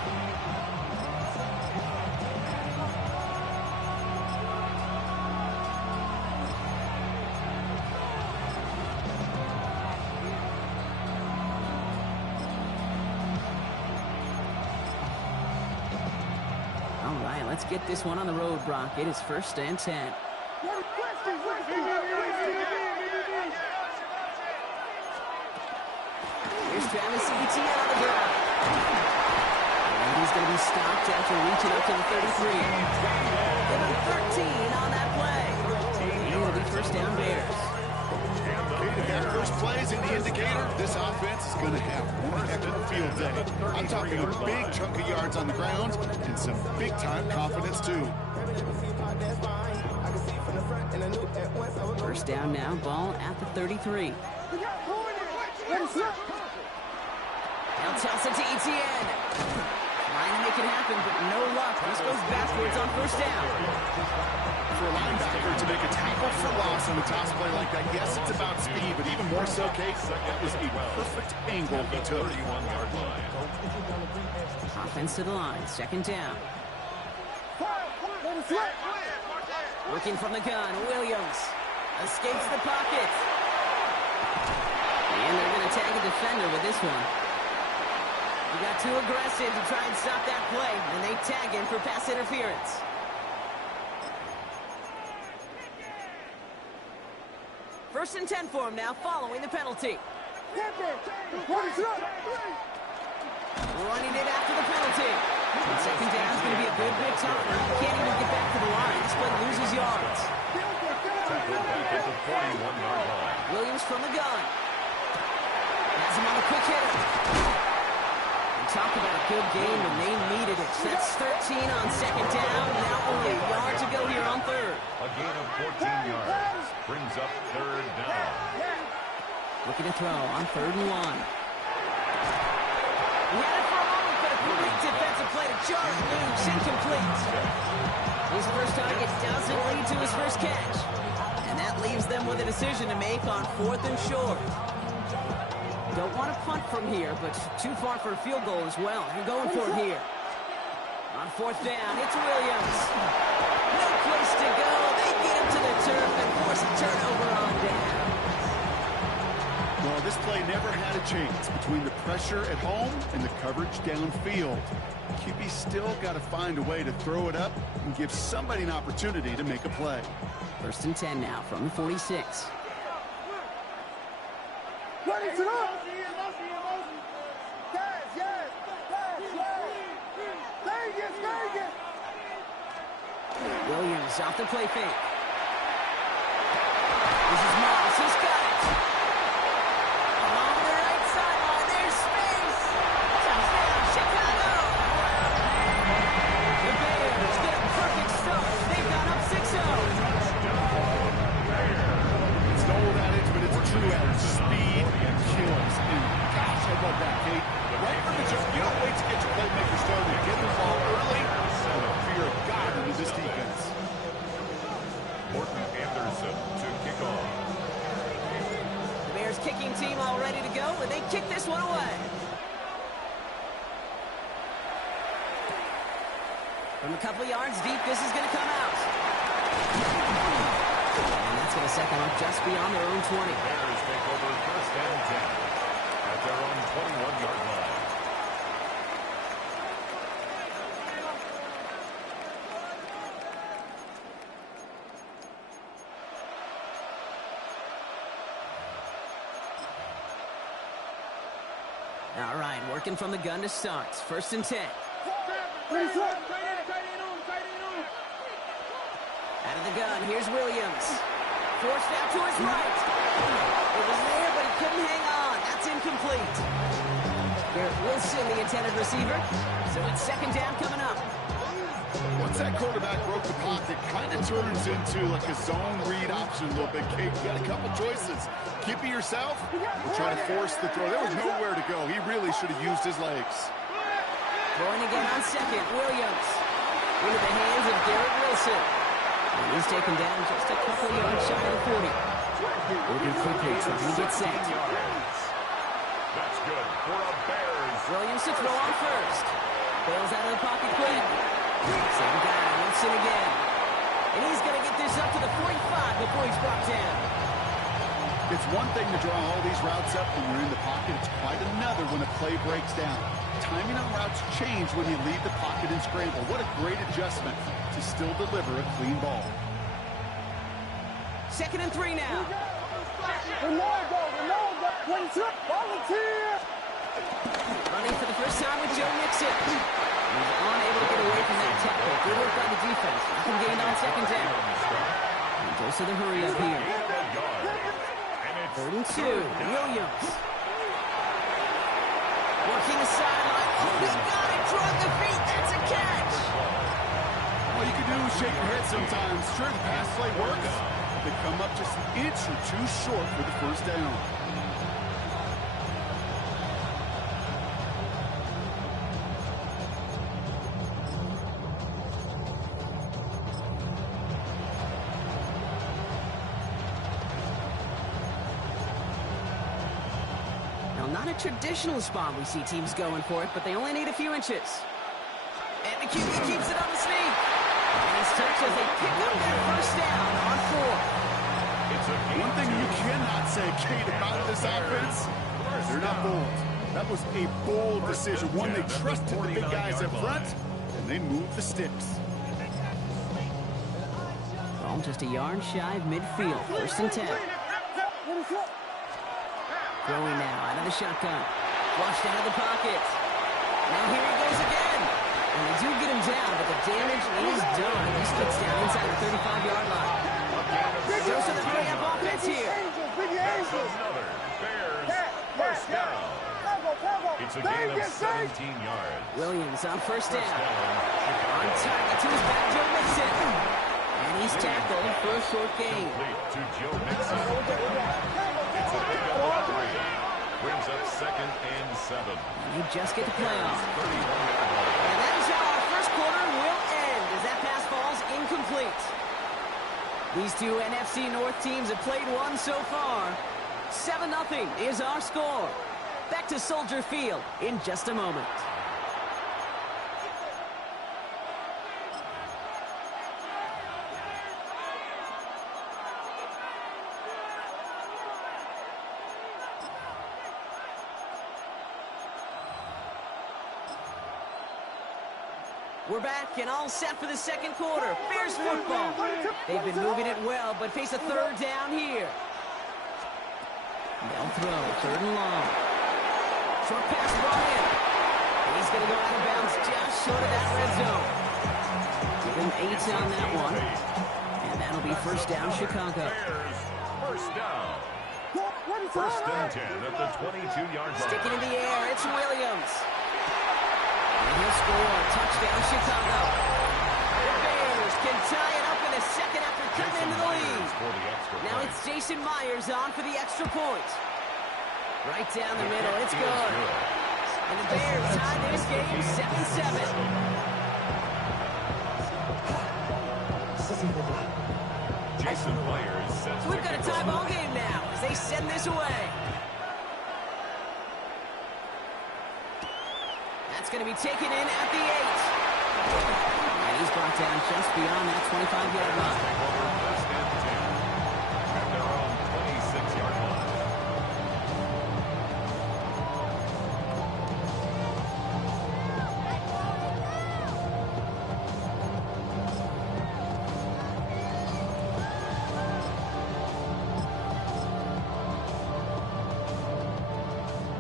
All right, let's get this one on the road, Brock. It is 1st and 10. Here's Travis Etienne on the ground. And he's going to be stopped after reaching up to the 33. Give him 13 on that play. And it'll be 1st down Bears. If that first play is in the indicator, this offense is going to have one heck of a field day. I'm talking a big chunk of yards on the ground and some big-time confidence, too. 1st down now, ball at the 33. They'll toss it to Etienne. Trying to make it happen, but no luck. This goes backwards on 1st down. For a linebacker to make a tackle for loss on a toss play like that, yes, it's about speed, but even more so, Kate, that was a perfect angle he took. Offense to the line, 2nd down. Working from the gun, Williams escapes the pocket. And they're going to tag a defender with this one. He got too aggressive to try and stop that play, and they tag him for pass interference. First and 10 for him now, following the penalty. Running it after the penalty. And 2nd down is going to be a good bit tougher. He can't even get back to the line. This play loses yards. Williams from the gun. Has him on the quick hitter. Talk about a good game when they needed it. That's 13 on 2nd down. Now only a yard to go here on 3rd. A gain of 14 yards brings up 3rd down. Looking to throw on 3rd and 1. He had it for a moment, but a great defensive play to charge loose. Incomplete. His first target doesn't lead to his first catch. And that leaves them with a decision to make on 4th and short. Don't want to punt from here, but too far for a field goal as well. They're going for it here. On 4th down, it's Williams. No place to go. They get him to the turf and force a turnover on down. Well, this play never had a chance between the pressure at home and the coverage downfield. QB still got to find a way to throw it up and give somebody an opportunity to make a play. 1st and 10 now from the 46. Williams off the play fake. This is Moss. He's got it. Along the right sideline. There's space. Touchdown, Chicago. The Bears get a perfect start. They've gone up 6-0. It's an old adage, but it's a true adage. Speed kills. And gosh, I love that, Kate. Right from the jump, you don't wait to get your playmaker started. Get the ball early. And the fear of God into this defense. Morton Anderson to kick off. The Bears kicking team all ready to go, and they kick this one away. From a couple of yards deep, this is going to come out. And that's going to set them up just beyond their own 20. Bears take over 1st and 10 at their own 21-yard line. All right, working from the gun to start. 1st and 10. Out of the gun, here's Williams. Forced out to his right. It was there, but he couldn't hang on. That's incomplete. Garrett Wilson, the intended receiver. So it's second down coming up. Once that quarterback broke the pocket, kind of turns into like a zone read option a little bit. Kate, you got a couple choices. Keep it yourself or try to force the throw. There was nowhere to go. He really should have used his legs. Throwing again on second, Williams. Into the hands of Garrett Wilson. And he's taken down just a couple yards shy of the 40. Looking quickly, trying to get set. That's good for a Bears. Williams to throw on first. Bails out of the pocket quick. Same guy, Wilson again. And he's going to get this up to the 45 before he's brought down. It's one thing to draw all these routes up when you're in the pocket. It's quite another when a play breaks down. Timing on routes change when you leave the pocket and scramble. What a great adjustment to still deliver a clean ball. 2nd and 3 now. Ronaldo, volunteer. Running for the first time with Joe Mixon. He's unable to get away from that tackle. Good work by the defense. Nothing gained on second down. He goes to the hurry up here. 3rd and 2. Williams. Working the sideline. Oh, he got it. Drug the feet. That's a catch. All you can do is shake your head sometimes. Sure, the pass play works. They come up just an inch or two short for the first down. Not a traditional spot we see teams going for it, but they only need a few inches. And the QB keeps it on the sneak. And he's touched as they pick up their first down on 4. One thing you cannot say, Kate, about this offense, they're not bold. That was a bold decision. One, they trusted the big guys up front, and they moved the sticks. Ball just a yard shy of midfield. 1st and 10. Throwing now out of the shotgun. Flushed out of the pocket. Now here he goes again. And they do get him down, but the damage is done. He gets down inside the 35-yard line. Goes to the three-up offense here. That's another Bears first down. It's a gain of 17 yards. Williams on first down. On target to his back, Joe Mixon. And he's tackled for a short gain. Complete to Joe Mixon. It's a pickup of 3. Brings up 2nd and 7. You just get the playoff. And that is how our first quarter will end as that pass falls incomplete. These two NFC North teams have played one so far. 7-0 is our score. Back to Soldier Field in just a moment. We're back and all set for the second quarter. Bears football. They've been moving it well, but face a 3rd down here. They'll throw, 3rd and long. Short pass brought in. He's going to go out of bounds just short of that red zone. Give him 8 on that one. And that'll be first down, Chicago. Bears first down. 1st and 10 at the 22-yard line. Sticking in the air, it's Williams. And he'll score. Touchdown, Chicago. The Bears can tie it up in a second after coming into the lead. Now it's Jason Myers on for the extra point. Right down the middle. It's good. And the Bears tie this game 7-7. Jason Myers sets So we've got a tie ball game now as they send this away. That's going to be taken in at the 8. And he's brought down just beyond that 25-yard line. First and 10 at their own 26-yard line.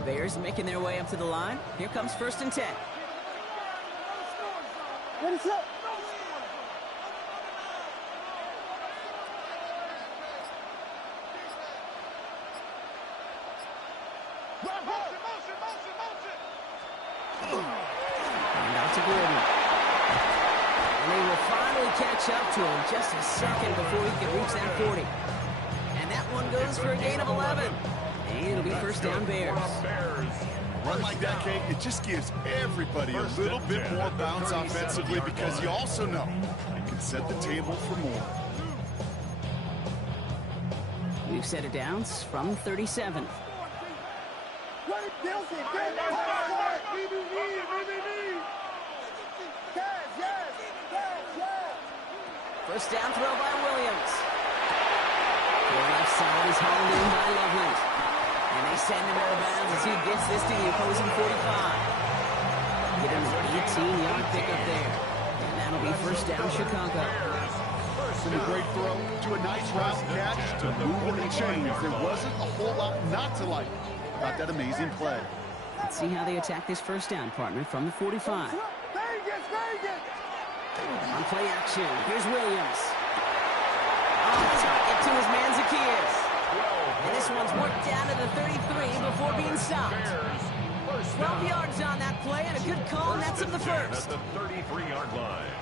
Bears making their way up to the line. Here comes 1st and 10. And out to Gordon. And they will finally catch up to him just a second before he can reach that 40. And that one goes for a gain of 11. And it'll be first down Bears. Run like that, Kate, it just gives everybody a little bit more bounce offensively because you also know it can set the table for more. We've set it down from 37. First down throw by Williams. The left side is hauled in by Loveland. And they send him out of bounds as he gets this to the opposing 45. Get him an 18-yard pickup there. And that'll be first down Chicago. From a great throw to a nice route catch to moving and change. There wasn't a whole lot not to like about that amazing play. Let's see how they attack this first down, partner, from the 45. On play action, here's Williams. Oh, he's going to get to his man Zacchaeus. And this one's worked down to the 33 before being stopped. 12 yards on that play, and a good call, and that's him the first. At the 33-yard line.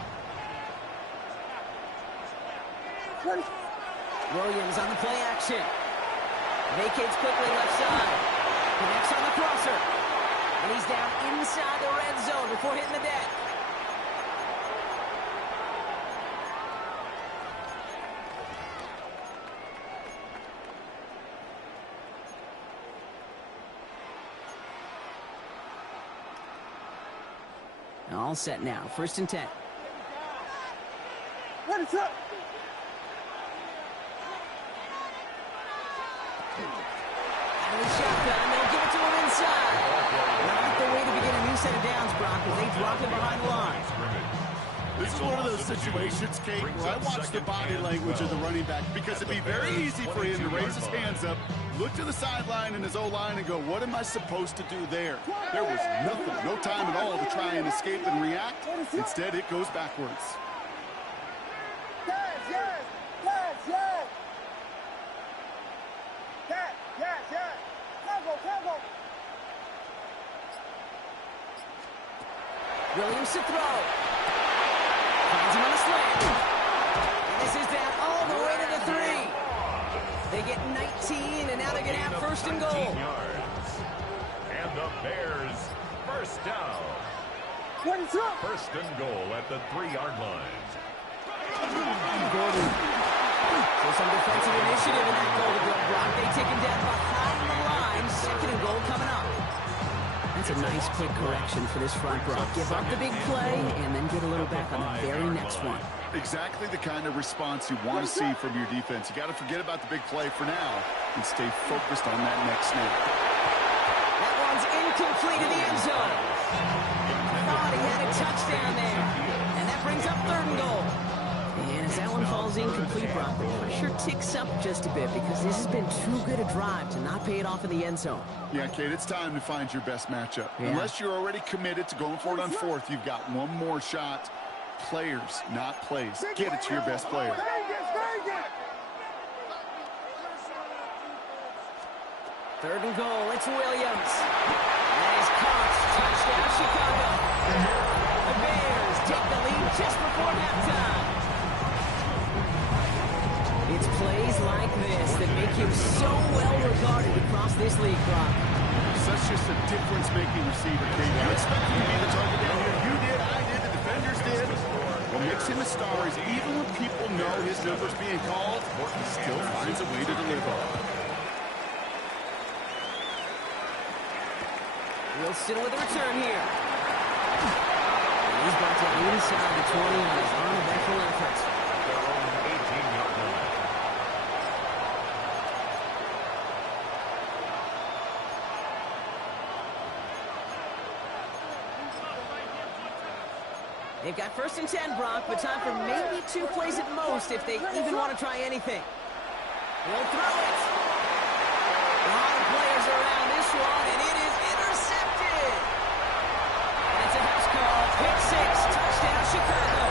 Williams on the play action. Vacates quickly left side. Connects on the crosser. And he's down inside the red zone before hitting the deck. All set now. First and 10. What is up? Out of the shotgun, they'll give it to him inside. Not the way to begin a new set of downs, Brock, as they drop him behind the line. This is one of those situations, Kate, where I watch the body language of the running back because it'd be very easy for him to raise his hands up, look to the sideline in his O-line and go, what am I supposed to do there? There was nothing, no time at all to try and escape and react. Instead, it goes backwards. Williams to throw. Finds him on the slant. And this is down all the way to the 3. They get 19, and now they're going to have first and goal. And the Bears first down. What is up? First and goal at the 3-yard line. Gordon. So some defensive initiative in that goal to go, Brock. They take him down behind the line. Second and goal coming up. That's a nice quick correction for this front, Brock. Give up the big play and then get a little back on the very next one. Exactly the kind of response you want to see from your defense. You got to forget about the big play for now and stay focused on that next snap. That one's incomplete in the end zone. Thought he had a touchdown there. And that brings up third and goal. And as that one falls incomplete, Brock, the pressure ticks up just a bit because this has been too good a drive to not pay it off in the end zone. Yeah, Kate, it's time to find your best matchup. Yeah. Unless you're already committed to going for it on fourth, you've got one more shot. Players, not plays. Get it to your best player. Third and goal, it's Williams. That is caught. Touchdown, Chicago. The Bears take the lead just before halftime. It's plays like this that make him so well regarded across this league, Brock. Such just a difference-making receiver, Kate. You expect him to be the target down here. You did, I did, the defenders did. What makes him a star is even when people know his number's being called, he still finds a way to deliver. Wilson with a return here. He's brought to inside the 20 on his uneventual effort. Their own 18-yard line. They've got first and 10, Brock, but time for maybe 2 plays at most if they even want to try anything. He'll throw it. A lot of players around this one, and it is intercepted. And it's a house call. Pick 6, touchdown Chicago.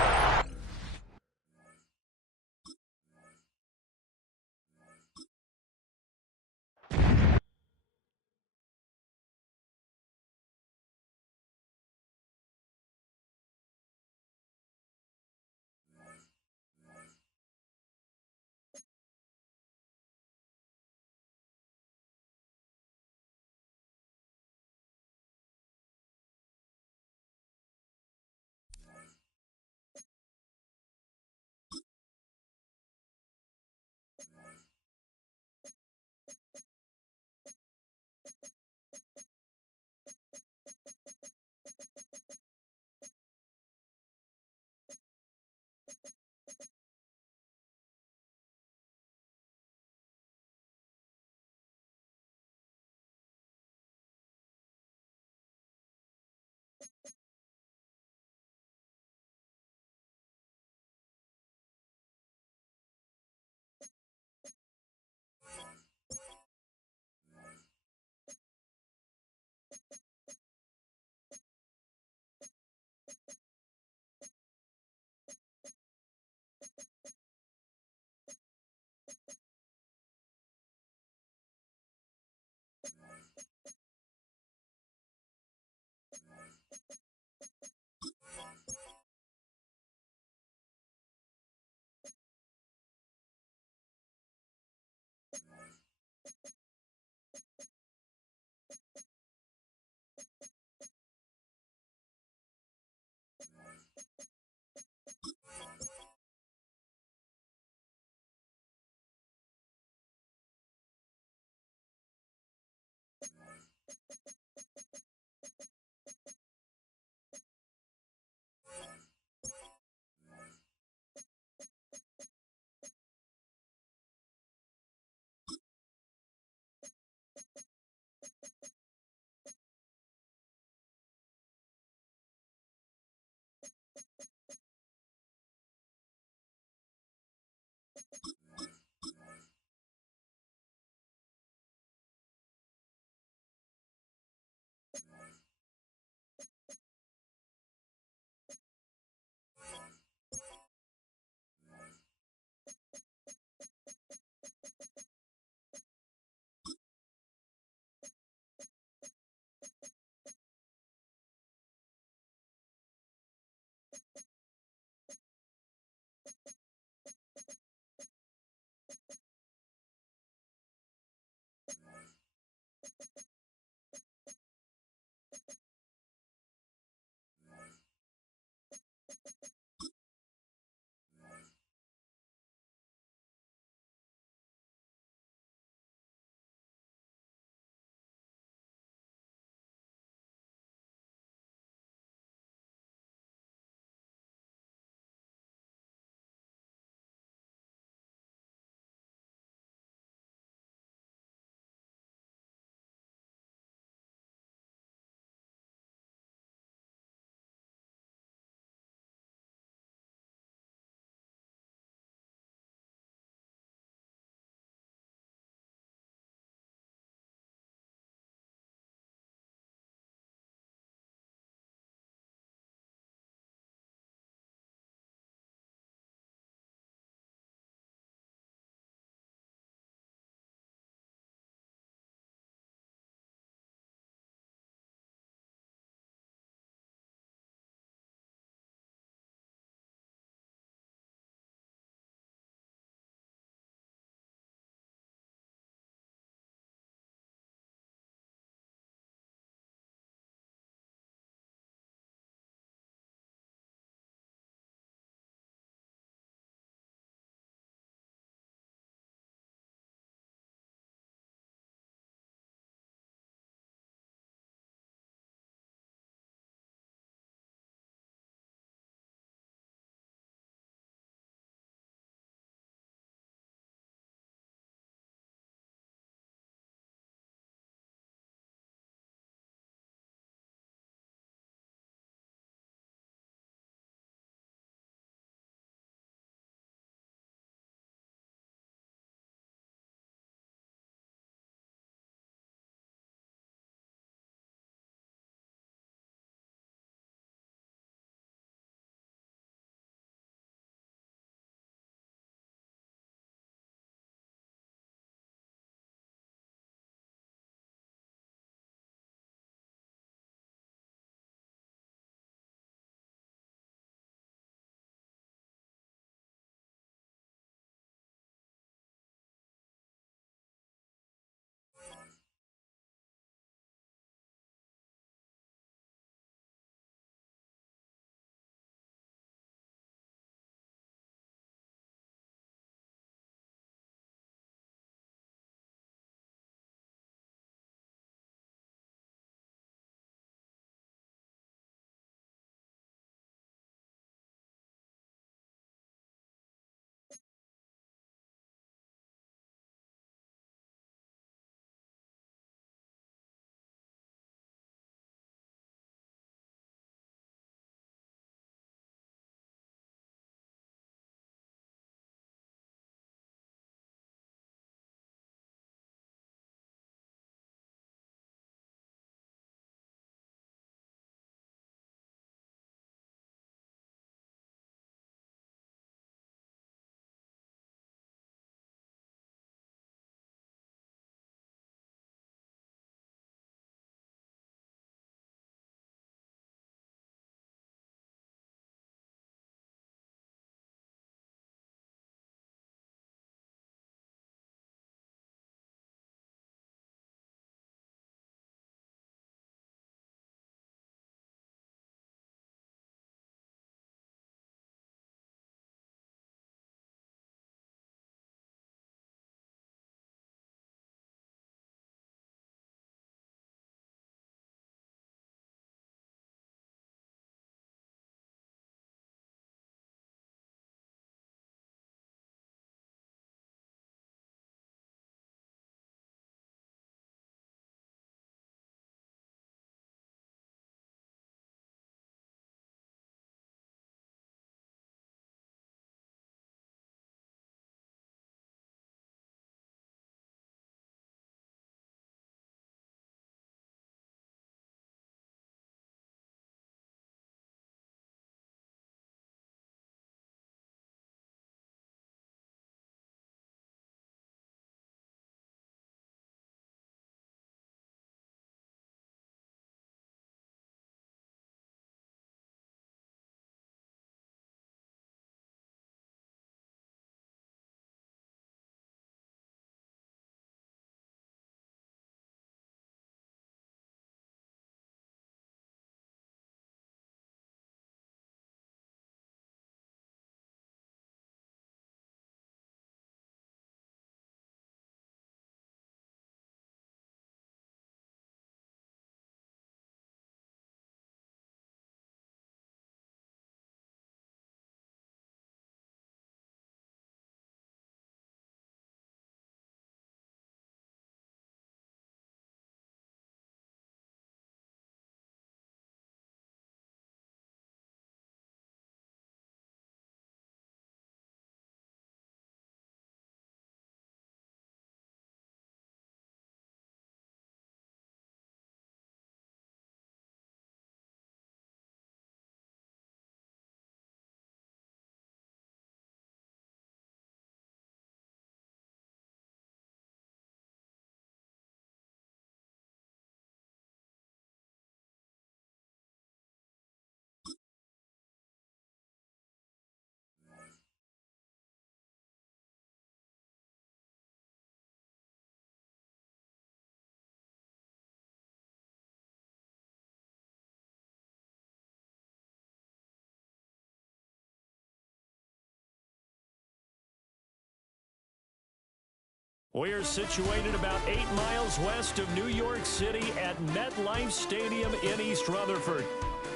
We're situated about 8 miles west of New York City at MetLife Stadium in East Rutherford.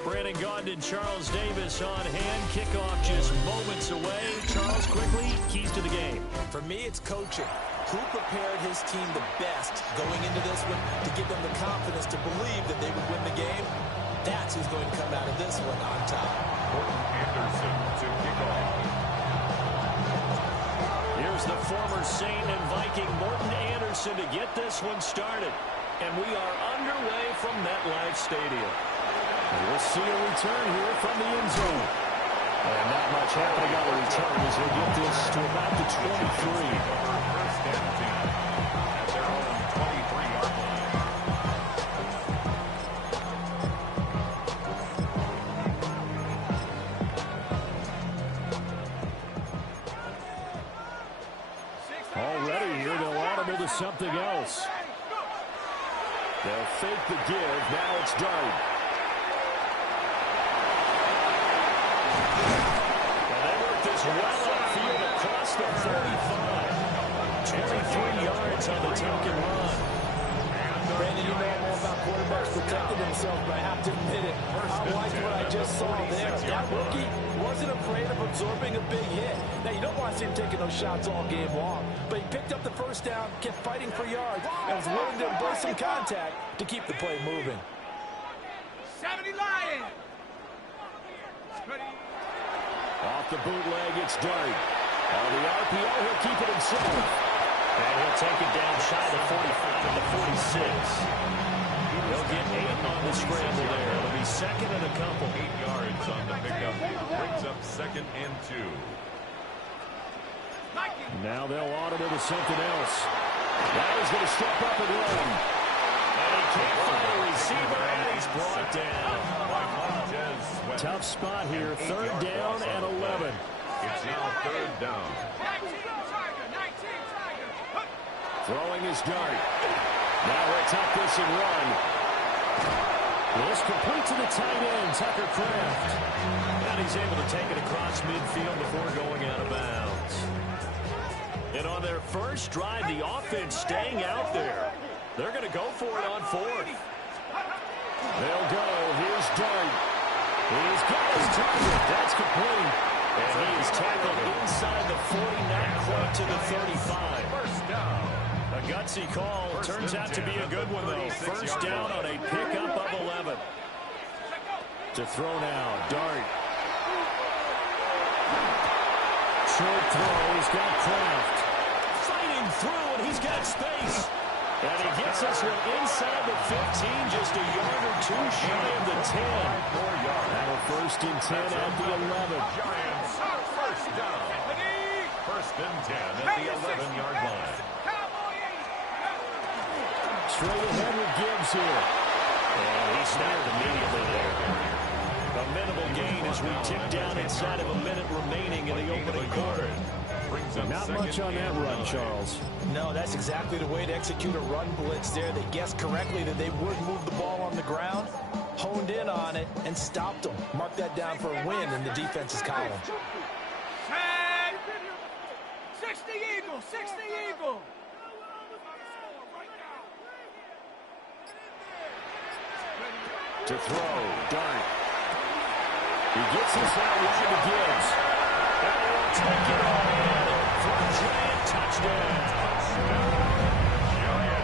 Brandon Gaudin and Charles Davis on hand. Kickoff just moments away. Charles, quickly, keys to the game. For me, it's coaching. Who prepared his team the best going into this one to give them the confidence to believe that they would win the game? That's who's going to come out of this one on top. Morton Anderson to kick off. Here's the former Saint and Viking Morton Anderson to get this one started. And we are underway from MetLife Stadium. We'll see a return here from the end zone. And not much happening on the return as they get this to about the 23. First and 10 at their own 23-yard line. Already here, they'll audible to something else. They'll fake the give. Now it's Dart. And they work this well upfield across the 35. 23 yards on the token run. Brandon, you know more about quarterbacks protecting themselves, but I have to admit it. I like what I just saw there. That rookie wasn't afraid of absorbing a big hit. Now, you don't want to see him taking those shots all game long, but he picked up the first down, kept fighting for yards, and was willing to embrace some contact to keep the play moving. 70 Lions. Off the bootleg, it's Dart. On the RPO, he'll keep it himself. And he'll take it down shy of the 45 at the 46. He'll get 8 on the scramble there. It'll be second and a couple. 8 yards on the pickup. Brings up second and 2. Now they'll audible to something else. Now he's going to step up and run. And he can't find a receiver, and he's brought down. Tough spot here. Third down and 11. It's now third down. Throwing his Dart. Now he'll tuck this and run. This complete to the tight end, Tucker Kraft. And he's able to take it across midfield before going out of bounds. And on their first drive, the offense staying out there. They're going to go for it on fourth. They'll go. Here's Dart. He's got his target. That's complete. And he is tackled inside the 40, not quite to the 35. First down. A gutsy call. Turns out to be a good one, though. First down on a pickup of 11. To throw now. Dart. Short throw. He's got Kraft. Fighting through, and he's got space. And he gets this one inside the 15, just a yard or two shy of the 10. Now first and 10 at the 11. Giants, first down. First and 10 at the 11-yard line. Straight ahead with Gibbs here. And he snapped immediately there. A minimal gain as we tick down inside of a minute remaining in the opening quarter. Not much on that run, Charles. No, that's exactly the way to execute a run blitz there. They guessed correctly that they would move the ball on the ground, honed in on it, and stopped them. Mark that down for a win in the defense's column. 60 Eagle, 60 Eagle. To throw, Dart. He gets this out wide to Gibbs. And he will take it all in for a giant touchdown.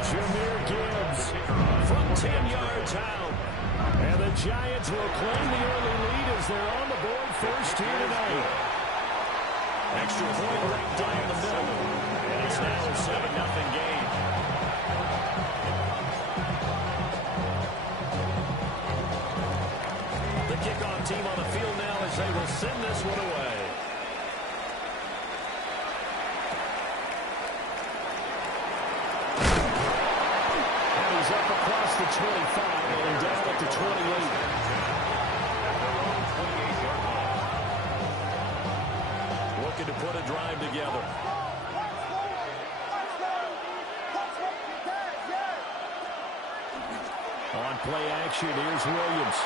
Jahmyr Gibbs From 10 yards out. and the Giants will claim the early lead as they're on the board first here tonight. Extra point right down the middle. And it's now a 7-0 game. The kickoff team on the field now as they will send this one away. And he's up across the 25 and down at the 28. Looking to put a drive together. On play action, here's Williams.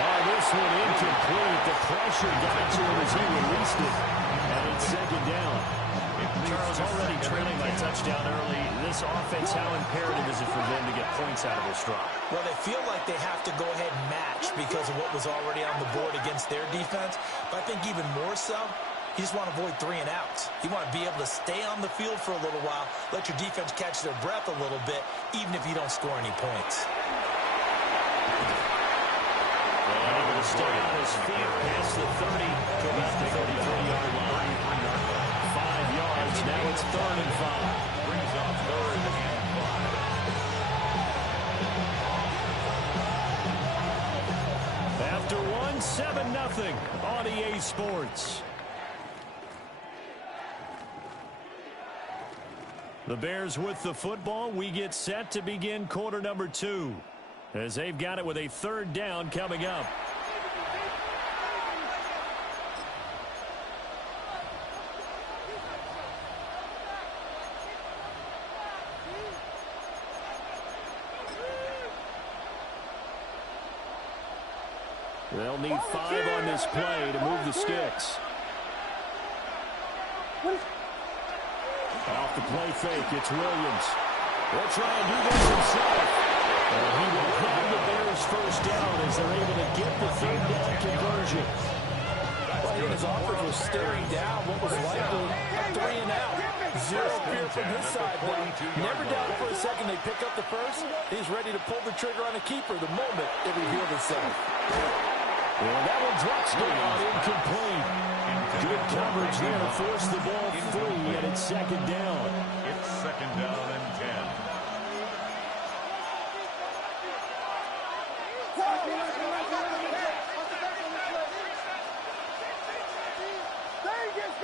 Oh, this one incomplete. The pressure got to him as he released it. And it's second down. Charles already trailing by touchdown. touchdown early. This offense, how imperative is it for them to get points out of this drive? Well, they feel like they have to go ahead and match because of what was already on the board against their defense. But I think even more so, you just want to avoid 3 and outs. You want to be able to stay on the field for a little while, let your defense catch their breath a little bit, even if you don't score any points. And able to stay on his feet past the 30 to about the 33-yard line. 5 yards. Now it's 3rd and 5. Brings up 3rd and 5. After one, 7-0 on EA Sports. The Bears with the football. We get set to begin quarter number 2 as they've got it with a 3rd down coming up. They'll need 5 on this play to move the sticks. Off the play fake, it's Williams. They'll try and do this himself. And he will have the Bears 1st down as they're able to get the 3rd down conversion. Well, his offense was staring down what was likely a 3 and out. Zero fear from his side, but never doubted for a second they pick up the first. He's ready to pull the trigger on a keeper the moment it revealed itself. And that one drops down, incomplete. Good coverage there, forced the ball free, and it's 2nd down. It's 2nd down and 10. Vegas!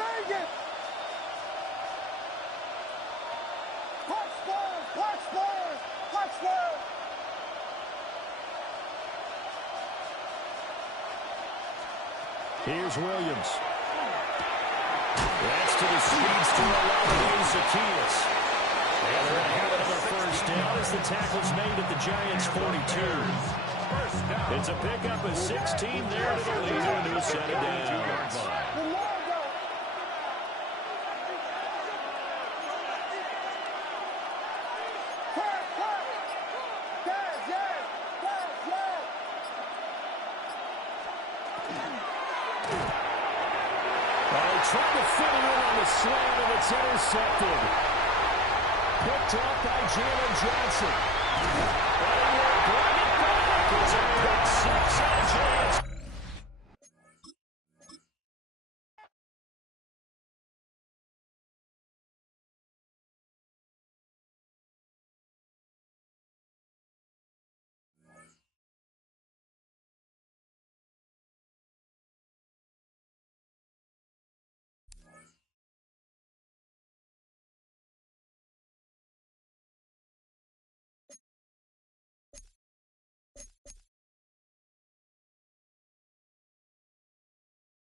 Touchdown! Here's Williams. That's to the speedster Olave Zaccheaus. And they're going to have another 1st down as the tackle's made at the Giants' 42. It's a pickup of 16 there to the leader into a set of downs. Trying to fit it in on the slant, and it's intercepted. Picked up by Jalen Johnson. And he will bring it back. It's a pick 6 on Giants.